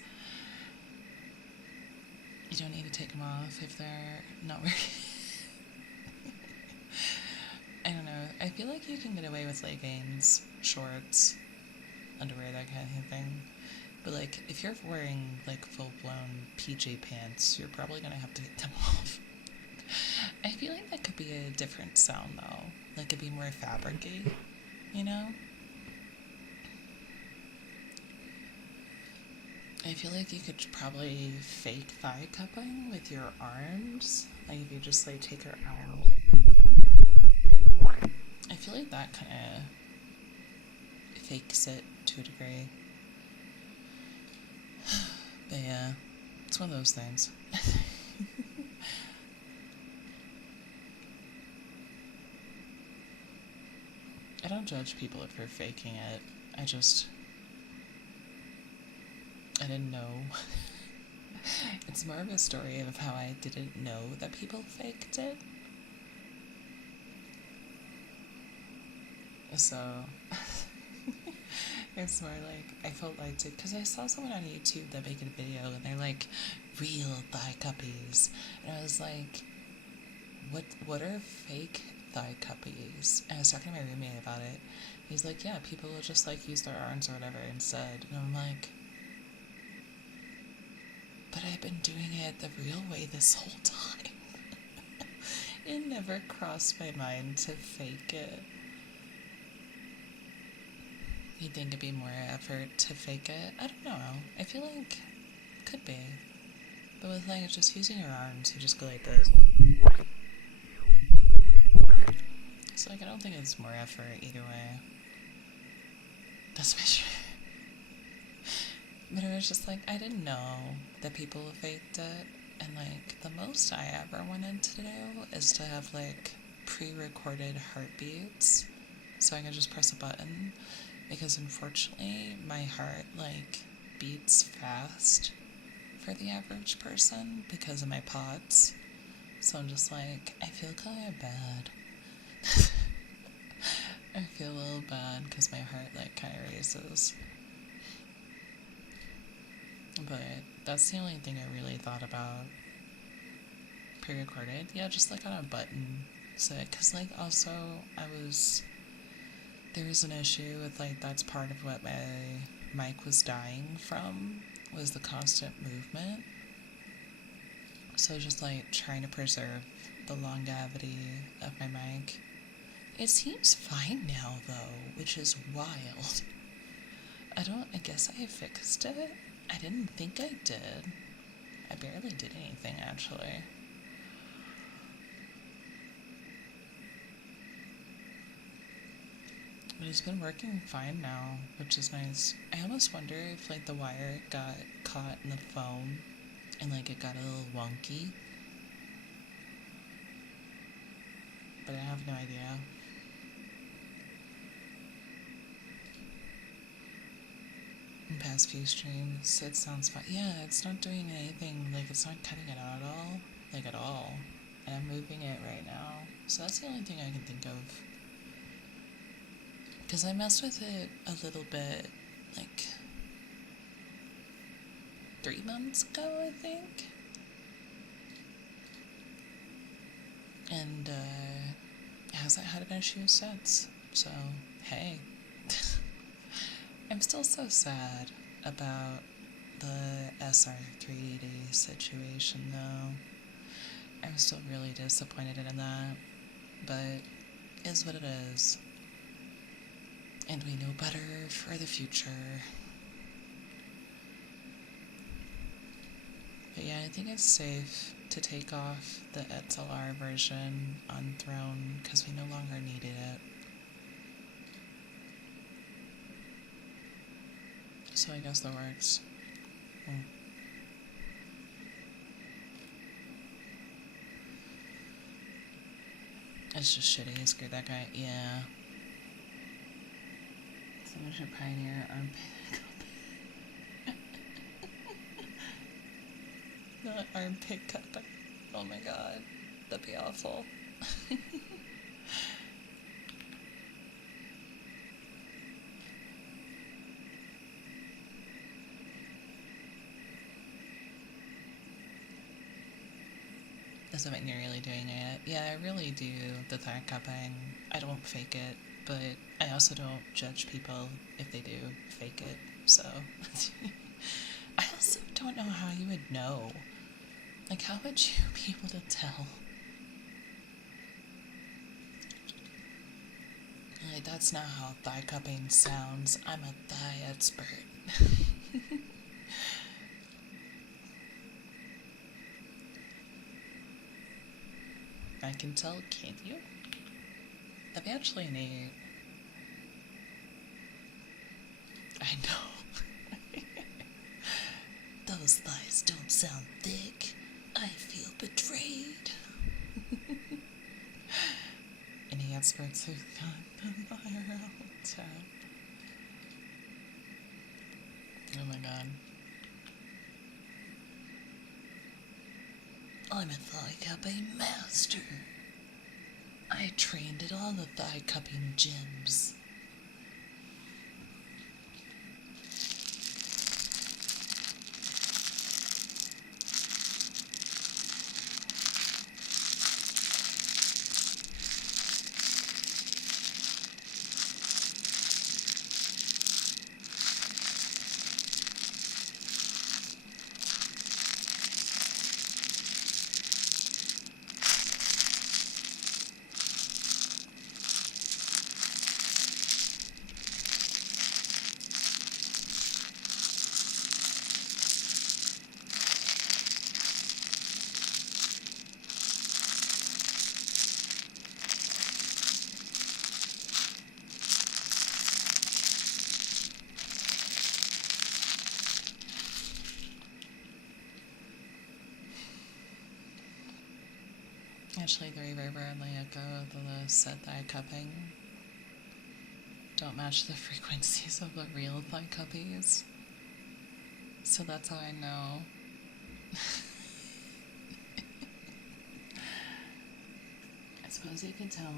You don't need to take them off if they're not working. I don't know. I feel like you can get away with leggings, shorts, underwear, that kind of thing. But like, if you're wearing like full-blown PJ pants, you're probably gonna have to get them off. I feel like that could be a different sound though. Like it'd be more fabric-y, you know? I feel like you could probably fake thigh cupping with your arms. Like if you just like take your arms. I feel like that kind of fakes it to a degree. But yeah, it's one of those things. don't judge people for faking it. I didn't know. It's more of a story of how I didn't know that people faked it. So, it's more like, I felt like it, because I saw someone on YouTube that made a video, and they're like, real thigh cuppies. And I was like, what are fake thigh cuppies? And I was talking to my roommate about it. He's like, yeah, people will just like use their arms or whatever instead. And I'm like, but I've been doing it the real way this whole time. It never crossed my mind to fake it. You'd think it'd be more effort to fake it? I don't know. I feel like it could be. But with like just using your arms, you just go like this. So like I don't think it's more effort either way. That's my shit. But it was just like, I didn't know that people faked it. And like, the most I ever wanted to do is to have like pre-recorded heartbeats. So I can just press a button. Because unfortunately, my heart like beats fast for the average person because of my POTS. So I'm just like, I feel kind of bad. I feel a little bad because my heart like kind of races. But that's the only thing I really thought about pre-recorded. Yeah, just like on a button. So, because like also there was an issue with like that's part of what my mic was dying from was the constant movement. So just like trying to preserve the longevity of my mic. It seems fine now though, which is wild. I guess I fixed it. I didn't think I did. I barely did anything, actually. But it's been working fine now, which is nice. I almost wonder if, like, the wire got caught in the foam and, like, it got a little wonky. But I have no idea. In past few streams, it sounds fine. Yeah, it's not doing anything, like, it's not cutting it out at all. Like, at all. And I'm moving it right now. So that's the only thing I can think of. Because I messed with it a little bit, like, 3 months ago, I think. And, it hasn't had an issue since. So, hey. I'm still so sad about the SR380 situation, though. I'm still really disappointed in that. But, is what it is. And we know better for the future. But yeah, I think it's safe to take off the XLR version on Throne because we no longer needed it. So I guess that works. It's just shitty. Screw that guy. Yeah. Someone should pioneer armpit not armpit cupping. Oh my god. That'd be awful. Doesn't mean you're really doing it. Yeah, I really do the thigh cupping. I don't fake it, but I also don't judge people if they do fake it, so. I also don't know how you would know. Like, how would you be able to tell? Like, that's not how thigh cupping sounds. I'm a thigh expert. I can tell, can't you? That'd be actually neat. I know. Those thighs don't sound thick. I feel betrayed. And you have experts who've got the IRL chat. Oh my god. I'm a thigh cupping master. I trained at all the thigh cupping gyms. Actually, the reverber and the echo of the set thigh cupping don't match the frequencies of the real thigh cuppies. So that's how I know. I suppose you could tell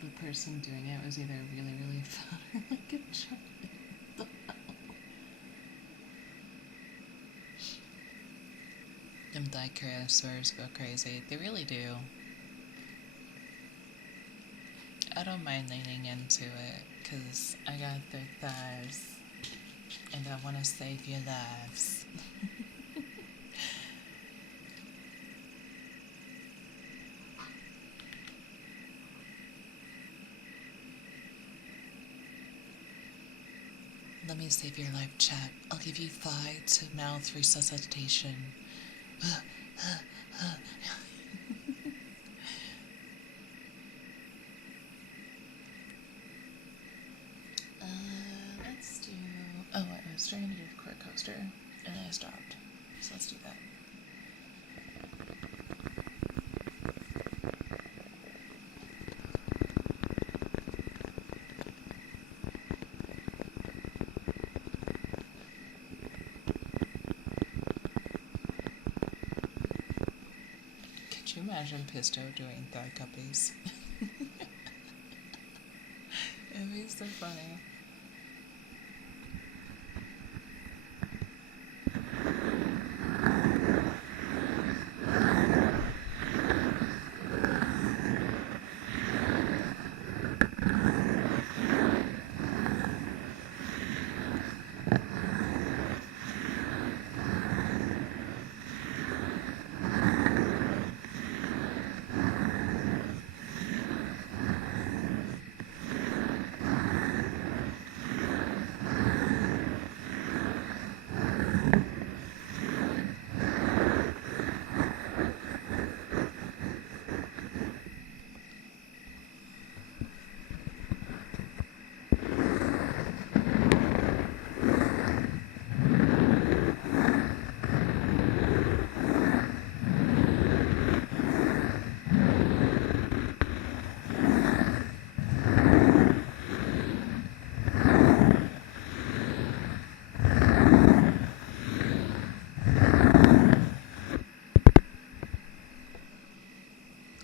the person doing it was either really, really fat or like a child. Them thigh caressers go crazy. They really do. I don't mind leaning into it, because I got thick thighs, and I want to save your lives. Let me save your life, chat. I'll give you thigh to mouth resuscitation. Let's do... Oh, I was trying to do the core coaster, and I stopped. So let's do that. Could you imagine Pisto doing thigh cuppies? It'd be so funny.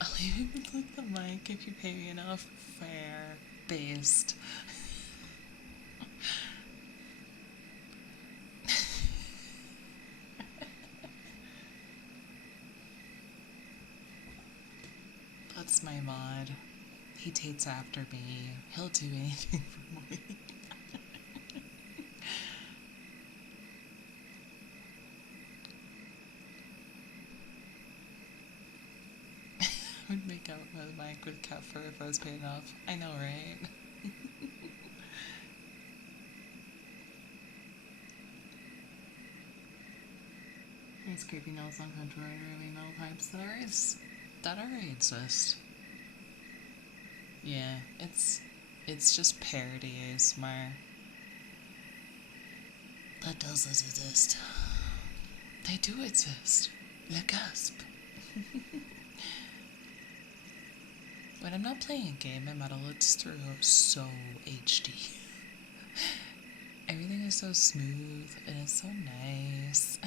I'll even click the mic if you pay me enough. Fair. Based. That's my mod. He takes after me. He'll do anything for me. I would make out with Mike with cat fur if I was paid enough. I know, right? These creepy nose on contour removing metal pipes that already exist. Yeah, it's just parody ASMR. That does exist. They do exist. Le gasp. When I'm not playing a game, my metal looks through so HD. Everything is so smooth and it's so nice.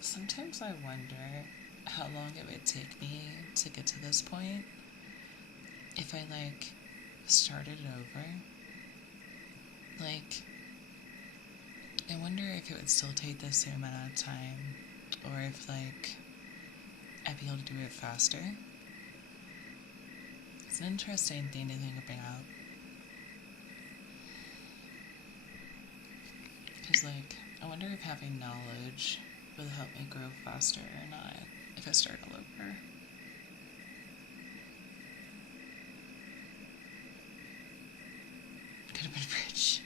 Sometimes I wonder how long it would take me to get to this point if I like started over. Like, I wonder if it would still take the same amount of time, or if like I'd be able to do it faster. It's an interesting thing to think about. Because like, I wonder if having knowledge will help me grow faster or not if I start all over. Could have been rich.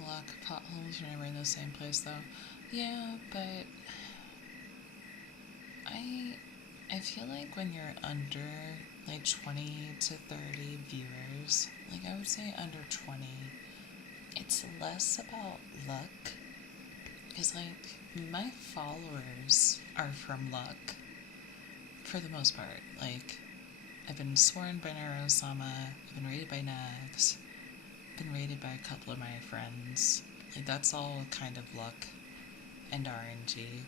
Lock potholes whenever in the same place though. Yeah, but I feel like when you're under like 20 to 30 viewers, like I would say under 20, it's less about luck. Because like my followers are from luck for the most part. Like I've been sworn by Naru-sama, I've been rated by Nags, been rated by a couple of my friends. Like that's all kind of luck and RNG.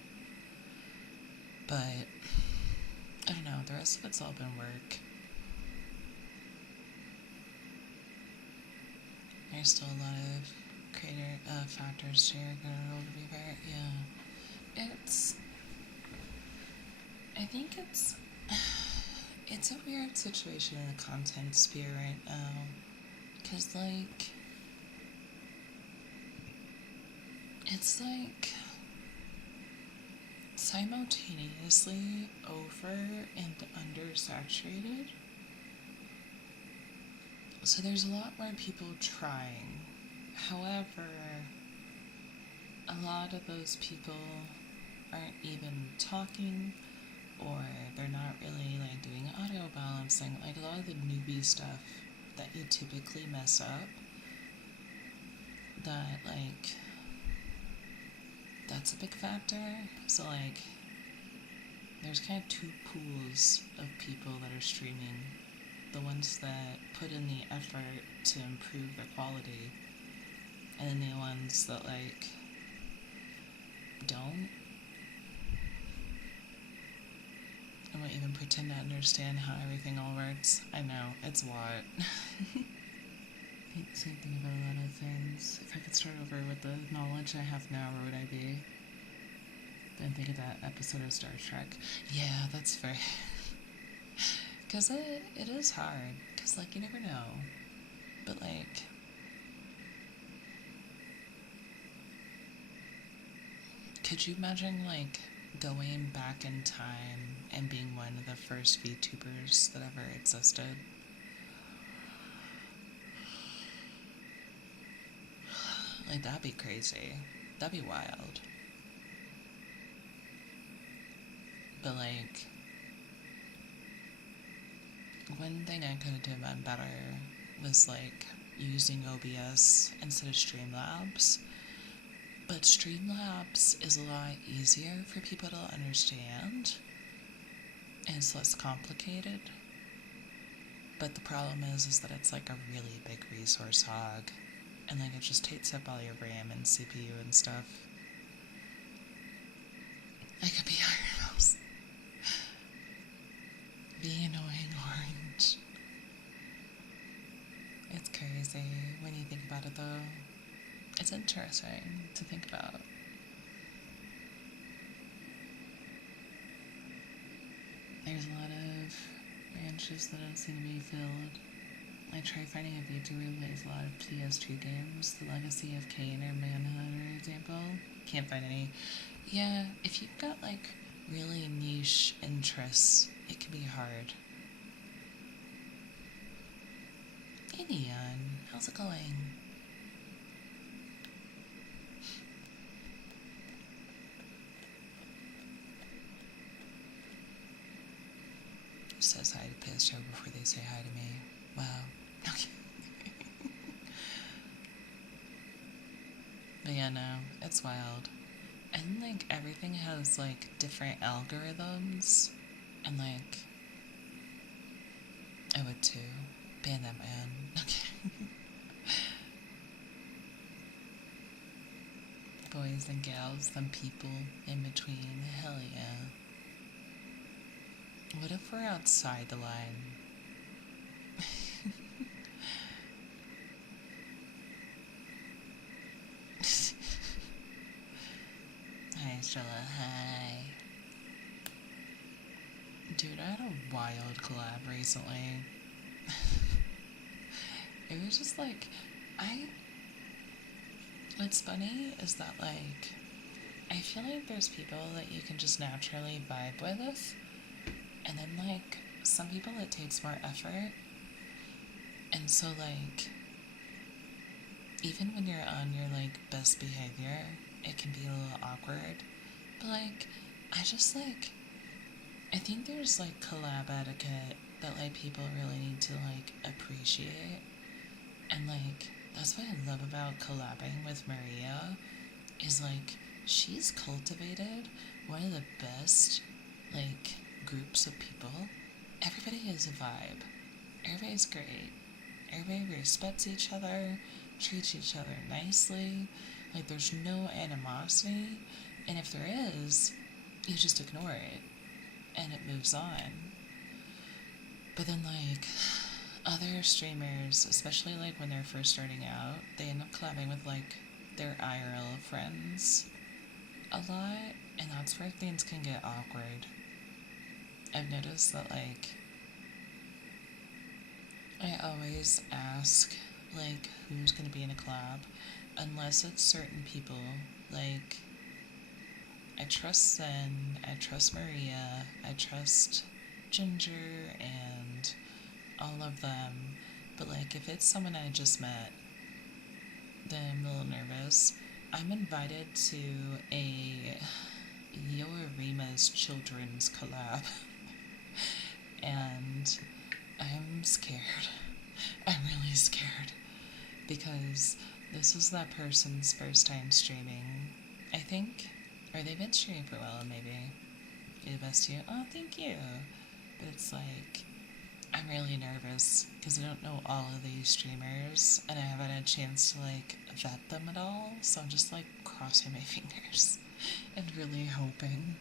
But I don't know, the rest of it's all been work. There's still a lot of creator factors to your girl, to be fair. Yeah. I think it's a weird situation in the content sphere right now. Cause like, it's like simultaneously over and undersaturated. So there's a lot more people trying. However, a lot of those people aren't even talking, or they're not really like doing audio balancing. Like a lot of the newbie stuff that you typically mess up, that like that's a big factor. So like there's kind of two pools of people that are streaming. The ones that put in the effort to improve their quality, and then the ones that like don't. I won't even pretend to understand how everything all works. I know, it's what. Same thing about a lot of things. If I could start over with the knowledge I have now, where would I be? Then think of that episode of Star Trek. Yeah, that's fair. Because it is hard. Because, like, you never know. But, like, could you imagine, like, going back in time and being one of the first VTubers that ever existed? Like, that'd be crazy. That'd be wild. But, like, one thing I could have done better was, like, using OBS instead of Streamlabs. But Streamlabs is a lot easier for people to understand, and it's less complicated. But the problem is that it's, like, a really big resource hog. And, like, it just takes up all your RAM and CPU and stuff. I could be Iron Mouse. Being annoying orange. It's crazy when you think about it, though. It's interesting to think about. There's a lot of ranches that don't seem to be filled. I tried finding a VTuber who plays a lot of PS2 games. The Legacy of Kain or Manhunter example. Can't find any. Yeah, if you've got like really niche interests, it can be hard. Hey Neon, how's it going? says hi to Pistro before they say hi to me. Wow. Okay. But yeah, no, it's wild. And like everything has like different algorithms, and like I would too. Ban that man. Okay. Boys and gals, some people in between. Hell yeah. What if we're outside the line? Hi, Stella. Hi. Dude, I had a wild collab recently. It was just like, what's funny is that, like, I feel like there's people that you can just naturally vibe with, and then, like, some people it takes more effort, and so, like, even when you're on your, like, best behavior, it can be a little awkward, but, like, I think there's, like, collab etiquette that, like, people really need to, like, appreciate, and, like, that's what I love about collabing with Maria, is, like, she's cultivated one of the best, like, groups of people. Everybody is a vibe. Everybody's great. Everybody respects each other, treats each other nicely. Like, there's no animosity. And if there is, you just ignore it. And it moves on. But then, like, other streamers, especially, like, when they're first starting out, they end up collabing with, like, their IRL friends a lot, and that's where things can get awkward. I've noticed that, like, I always ask, like, who's gonna be in a collab, unless it's certain people. Like, I trust Zen, I trust Maria, I trust Ginger, and all of them. But, like, if it's someone I just met, then I'm a little nervous. I'm invited to a Yoarima's children's collab, and I'm scared. I'm really scared because this is that person's first time streaming, I think, or they've been streaming for a while, maybe. You're the best to you. Oh, thank you. But it's like, I'm really nervous because I don't know all of these streamers and I haven't had a chance to like vet them at all, so I'm just like crossing my fingers and really hoping.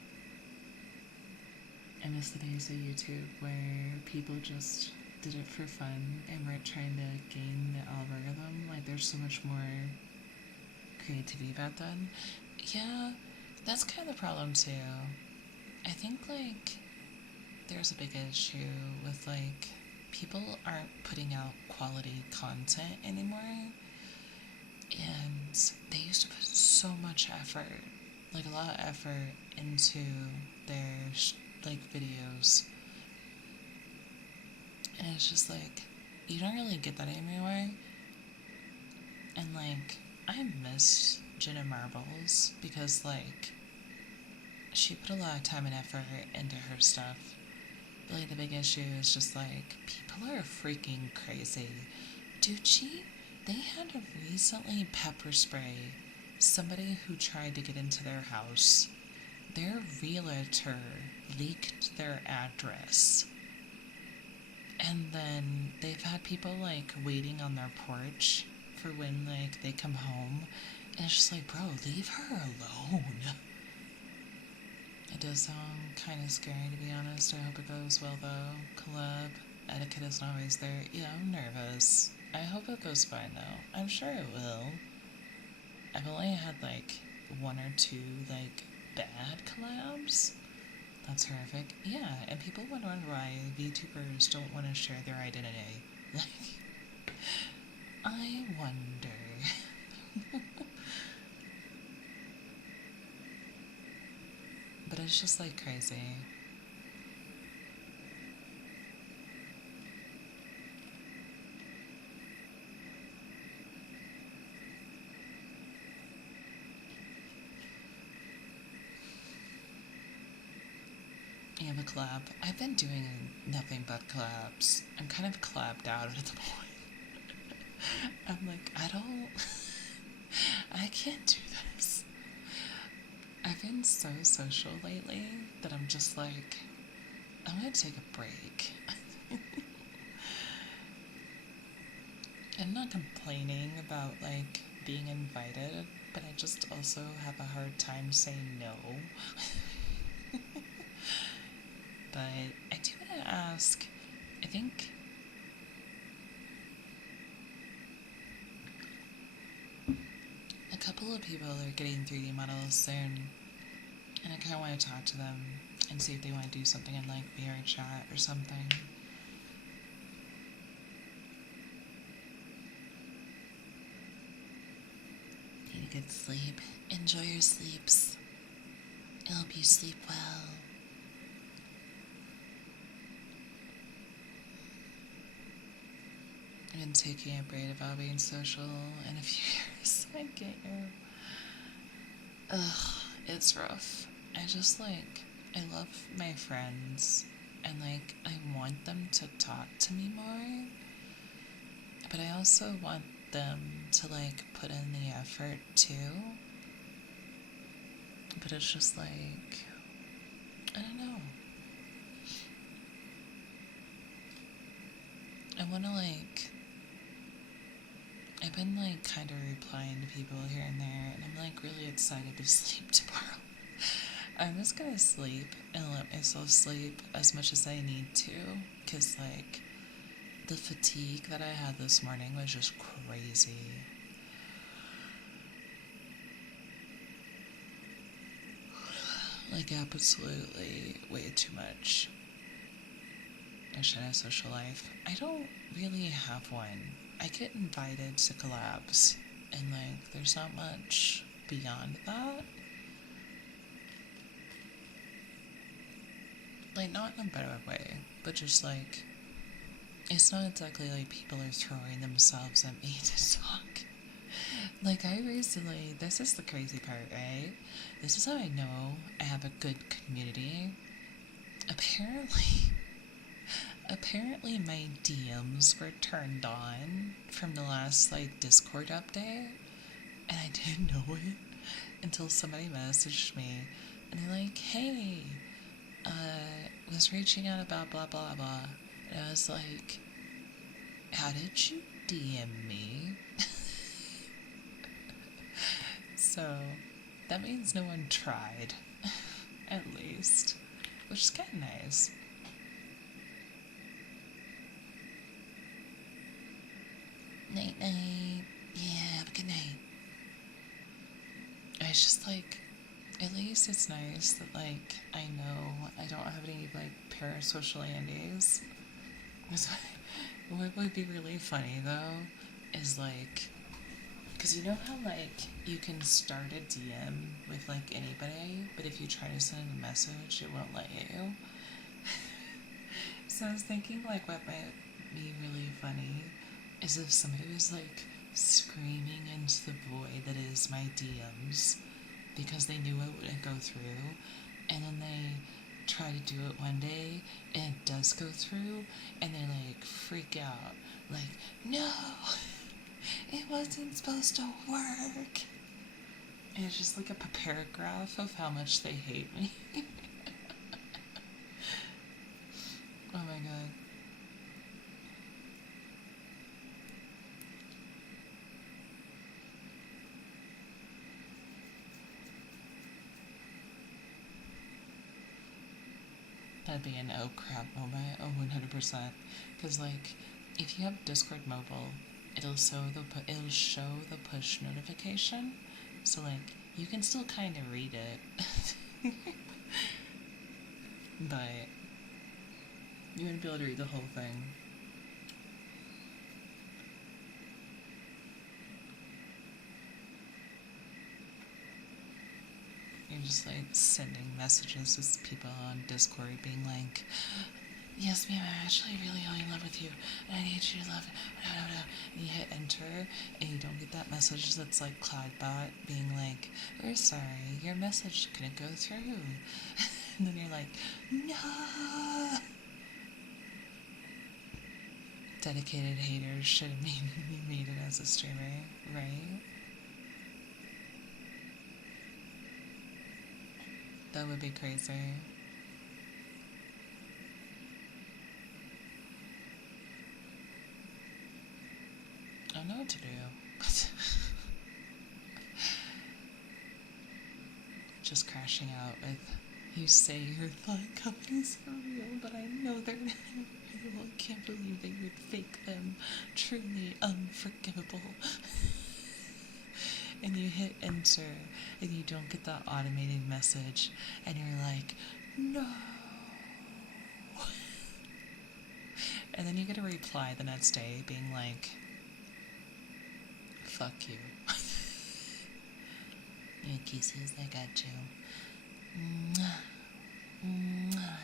I miss the days of YouTube where people just did it for fun and weren't trying to gain the algorithm. Like, there's so much more creativity about them. Yeah, that's kind of the problem too. I think, like, there's a big issue with, like, people aren't putting out quality content anymore. And they used to put so much effort, like, a lot of effort into their, like, videos. And it's just like, you don't really get that anymore. And, like, I miss Jenna Marbles because, like, she put a lot of time and effort into her stuff. But, like, the big issue is just, like, people are freaking crazy. Ducci, they had to recently pepper spray somebody who tried to get into their house. Their realtor leaked their address. And then they've had people, like, waiting on their porch for when, like, they come home. And it's just like, bro, leave her alone. It does sound kind of scary, to be honest. I hope it goes well, though. Collab etiquette isn't always there. Yeah, I'm nervous. I hope it goes fine, though. I'm sure it will. I've only had, like, one or two, like, bad collabs. That's horrific. Yeah, and people wonder why VTubers don't want to share their identity. Like, I wonder. But it's just, like, crazy. Yeah, but a collab. I've been doing nothing but collabs. I'm kind of collabed out at the point. I'm like, I can't do this. I've been so social lately that I'm just like, I'm gonna take a break. I'm not complaining about like being invited, but I just also have a hard time saying no. But I do want to ask, I think a couple of people are getting 3D models soon, and I kind of want to talk to them and see if they want to do something in like VR chat or something. Need a good sleep. Enjoy your sleeps. I hope you sleep well. I've been taking a break about being social in a few years. I get you. Ugh, it's rough. I just like, I love my friends and like, I want them to talk to me more. But I also want them to like put in the effort too. But it's just like, I don't know. I want to like, I've been like kind of replying to people here and there, and I'm like really excited to sleep tomorrow. I'm just gonna sleep and let myself sleep as much as I need to, because like the fatigue that I had this morning was just crazy. Like absolutely way too much. I should have a social life. I don't really have one. I get invited to collabs, and like there's not much beyond that. Like not in a better way, but just like it's not exactly like people are throwing themselves at me to talk. Like I recently, this is the crazy part, right? This is how I know I have a good community. Apparently my DMs were turned on from the last like Discord update, and I didn't know it until somebody messaged me, and they're like, "Hey, was reaching out about blah blah blah," and I was like, "How did you DM me?" So that means no one tried, at least, which is kind of nice. Night night. Yeah, have a good night. It's just like, at least it's nice that like I know I don't have any like parasocial Andes. What would be really funny though is like, because you know how like you can start a DM with like anybody, but if you try to send a message, it won't let you. So I was thinking like what might be really funny is if somebody was like screaming into the void that is my DMs because they knew it wouldn't go through, and then they try to do it one day and it does go through, and they like freak out like, no, it wasn't supposed to work. And it's just like a paragraph of how much they hate me. Oh my god. That'd be an oh crap moment. Oh, 100%. Because like, if you have Discord mobile, it'll show the push notification. So like, you can still kind of read it, but you wouldn't be able to read the whole thing. You're just like sending messages to people on Discord being like, Yes, ma'am, I'm actually really in love with you, and I need you to love it. And you hit enter, and you don't get that message that's like Cloudbot being like, we're sorry, your message couldn't go through. And then you're like, no. Dedicated haters should have made it as a streamer, right? That would be crazy. I don't know what to do. Just crashing out with, you say your thought companies are real, but I know they're not real. I can't believe that you would fake them. Truly unforgivable. And you hit enter, and you don't get that automated message, and you're like, no. And then you get a reply the next day being like, fuck you. Your kisses, I got you. Mwah. Mwah.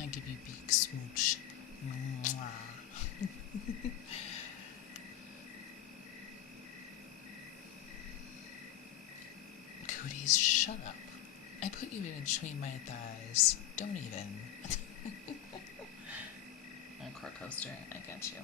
I give you big smooch. Mwah. Cooties, shut up. I put you in between my thighs. Don't even. A core coaster, I got you.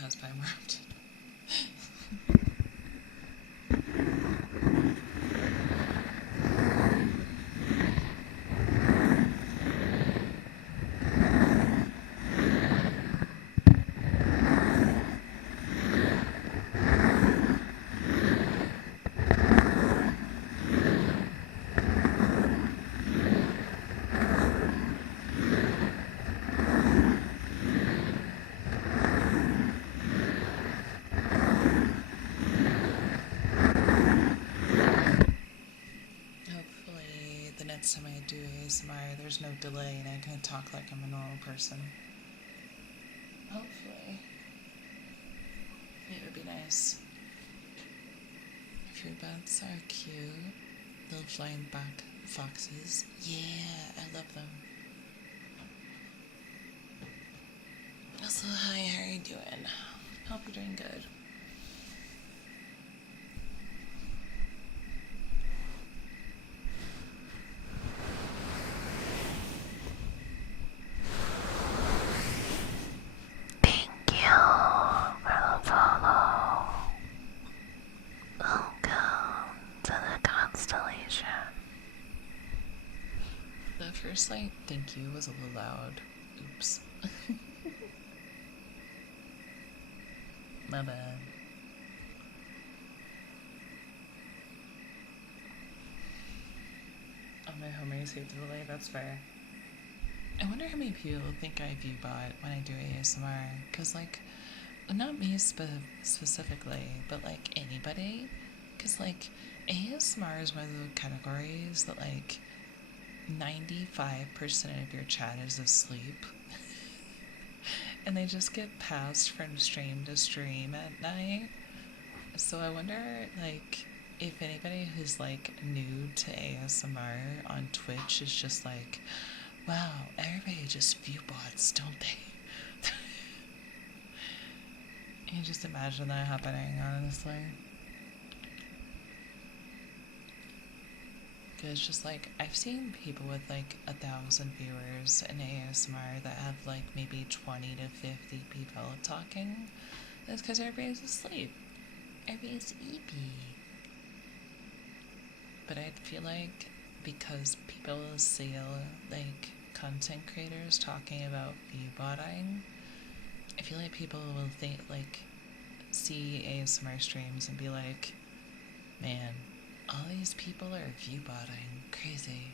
Pass by more often. Next time I do ASMR, there's no delay and I can talk like I'm a normal person. Hopefully. It would be nice. If your bats are cute, little flying back foxes. Yeah, I love them. Also, hi, how are you doing? Hope you're doing good. First like thank you was a little loud. Oops. My bad. Oh, my homies hate the delay, that's fair. I wonder how many people think I viewbot when I do ASMR, cause like, not me specifically, but like anybody, cause like ASMR is one of those categories that like 95% of your chat is asleep. And they just get passed from stream to stream at night. So I wonder, like, if anybody who's, like, new to ASMR on Twitch is just like, wow, everybody just view bots, don't they? You just imagine that happening, honestly. Cause just like I've seen people with like 1,000 viewers in ASMR that have like maybe 20 to 50 people talking. That's because everybody's asleep. Everybody's sleepy. But I feel like because people see like content creators talking about view botting, I feel like people will think like see ASMR streams and be like, man, all these people are view botting. Crazy.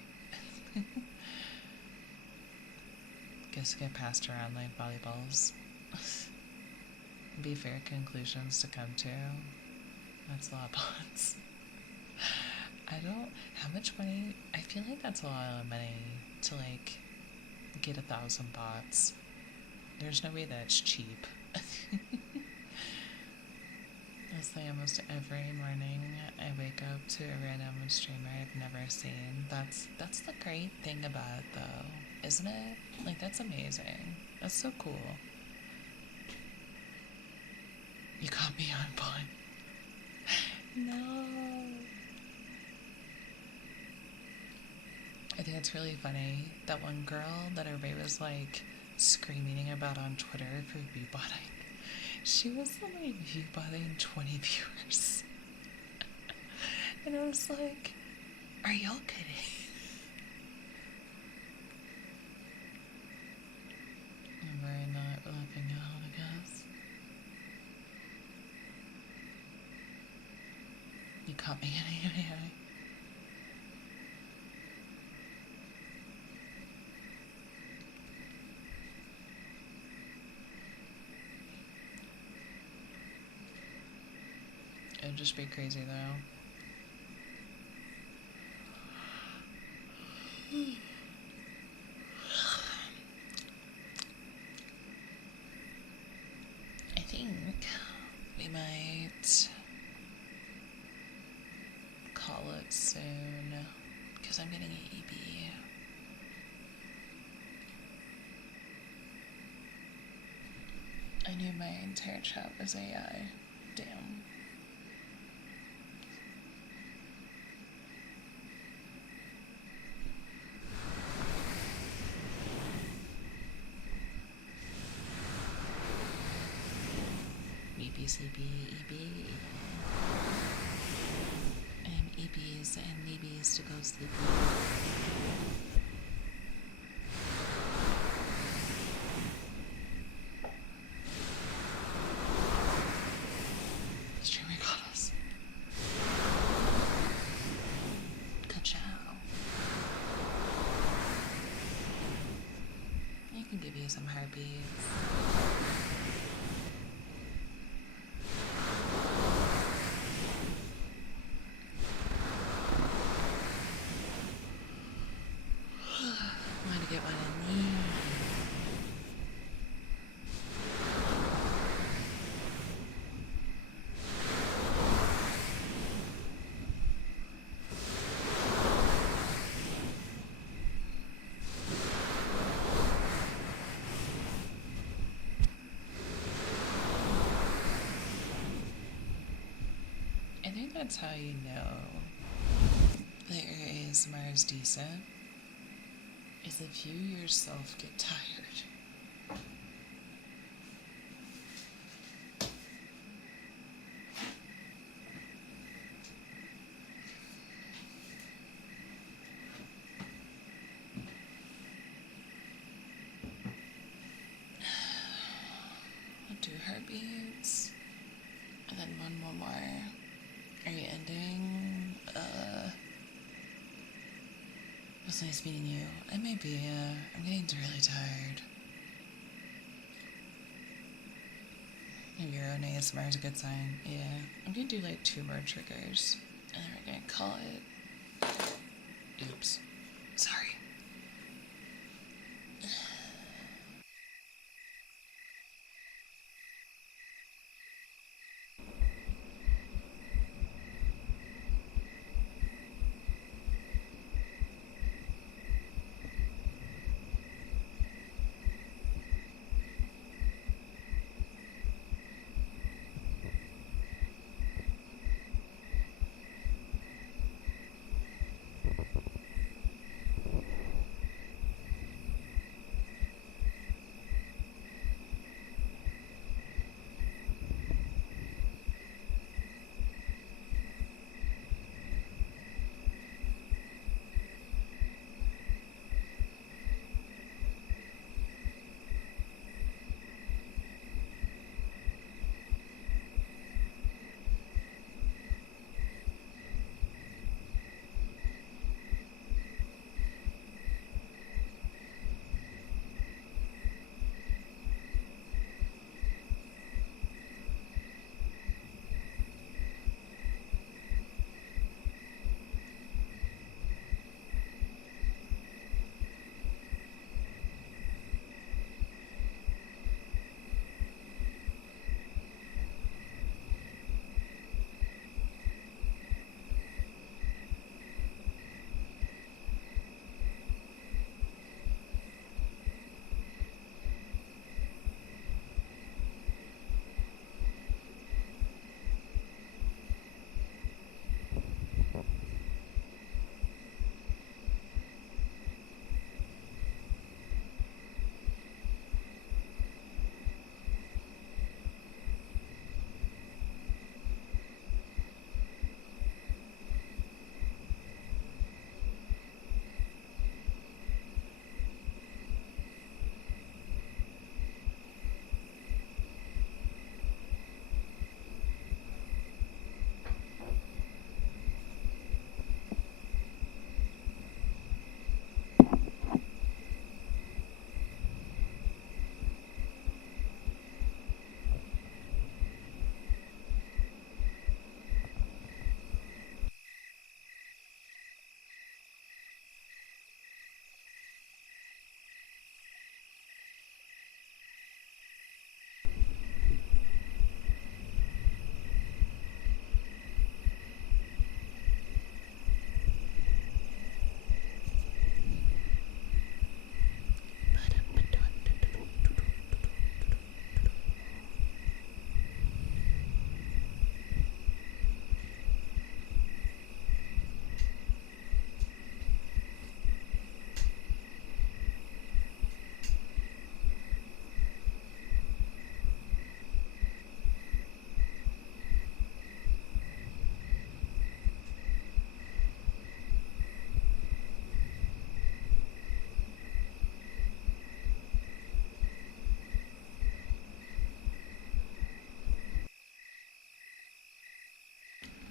Guess get passed around like volleyballs. Be fair conclusions to come to. That's a lot of bots. I don't. How much money? I feel like that's a lot of money to like get 1,000 bots. There's no way that's cheap. It's like almost every morning I wake up to a random streamer I've never seen. That's the great thing about it though, isn't it? Like that's amazing. That's so cool. You caught me on point. No. I think it's really funny. That one girl that everybody was like screaming about on Twitter for viewbotting. She was like viewbotting 20 viewers. And I was like, are y'all kidding? I'm very not laughing out, I guess. You caught me anyway. It would just be crazy though. I think we might call it soon because I'm getting an EB. I knew my entire chat was AI. Damn. EB. I'm EBs and maybes to go sleepy. Streamer got us. Ka-chow. I can give you some heartbeats. I think that's how you know that your ASMR is decent, is if you yourself get tired. I'll do heartbeats, and then one more. Are you ending? It was nice meeting you. I may be, I'm getting really tired. Maybe your own ASMR is a good sign. Yeah. I'm gonna do like 2 more triggers, and then we're gonna call it. Oops. Sorry.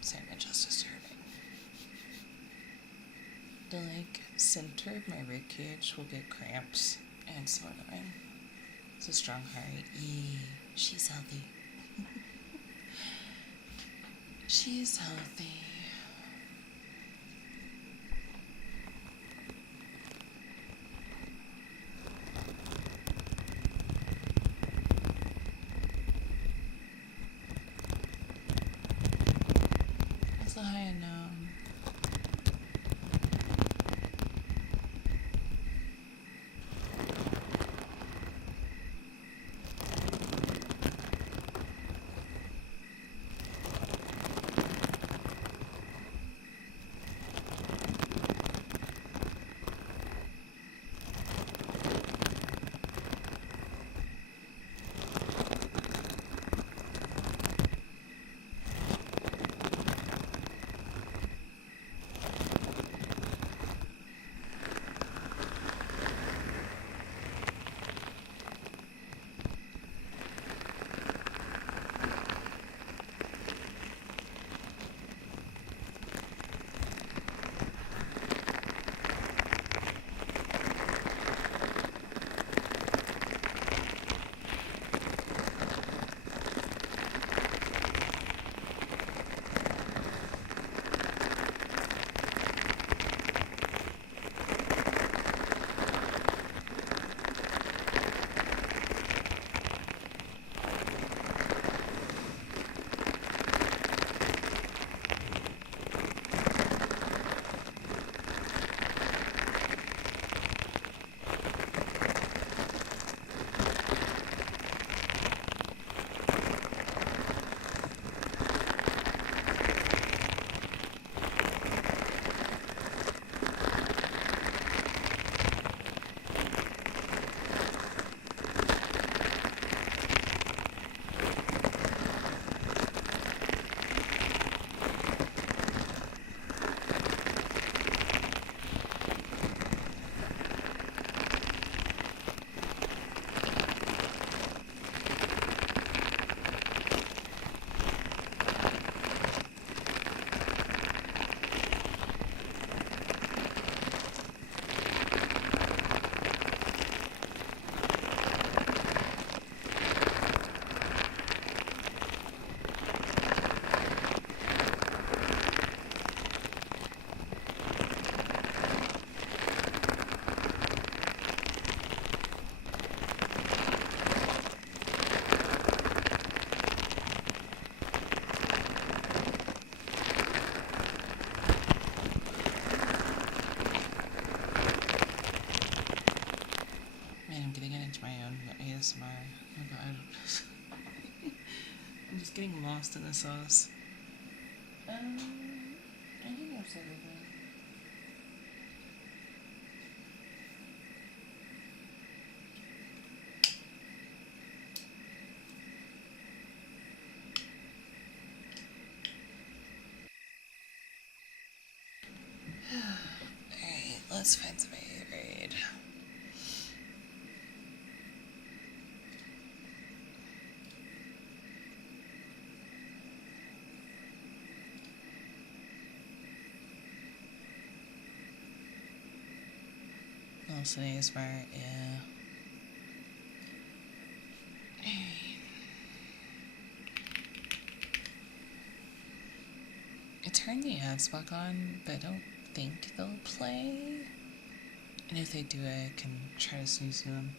Sorry, my chest is hurting. The like center of my rib cage will get cramps, and so annoying. It's a strong heart. Yee, she's healthy. She's healthy. That's a high unknown. ASMR. Oh god. I'm just getting lost in the sauce. I think that's everything. Alright, let's find somebody to raid. Also ASMR, yeah. I turned the ads back on, but I don't think they'll play. And if they do, I can try to snooze them.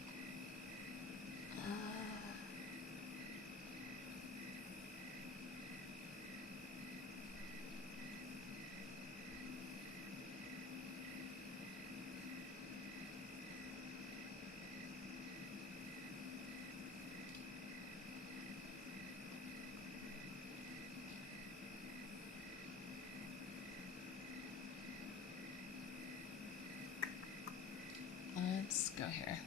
Let's go here.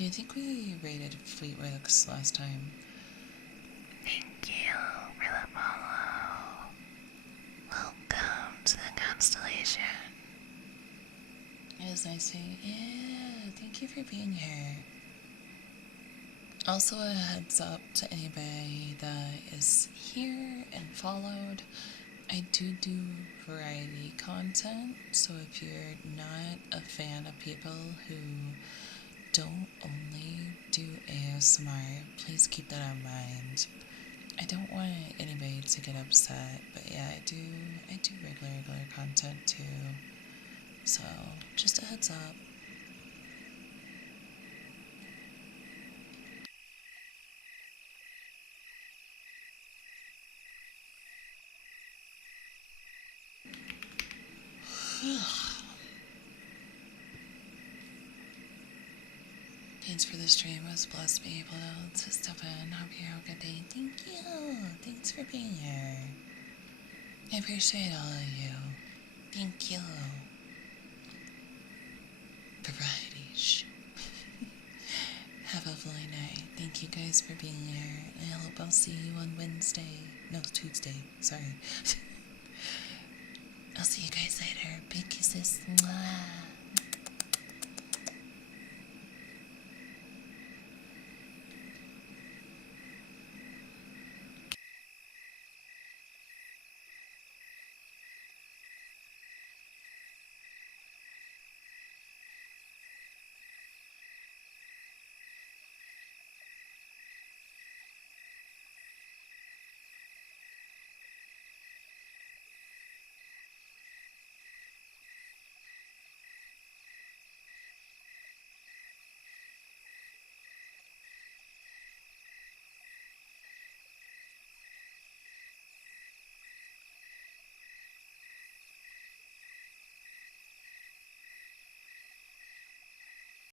I think we raided Fleetwicks last time. Thank you for the follow. Welcome to the constellation. It was nice seeing you. Yeah, thank you for being here. Also, a heads up to anybody that is here and followed. I do variety content, so if you're not a fan of people who don't only do ASMR, please keep that in mind. I don't want anybody to get upset, but yeah, I do regular content too. So, just a heads up. Thanks for the stream. It was blessed to be able to step in. Hope you have a good day. Thank you. Thanks for being here. I appreciate all of you. Thank you. Variety. Have a lovely night. Thank you guys for being here. I hope I'll see you on Wednesday. No, Tuesday. Sorry. I'll see you guys later. Big kisses. Mwah.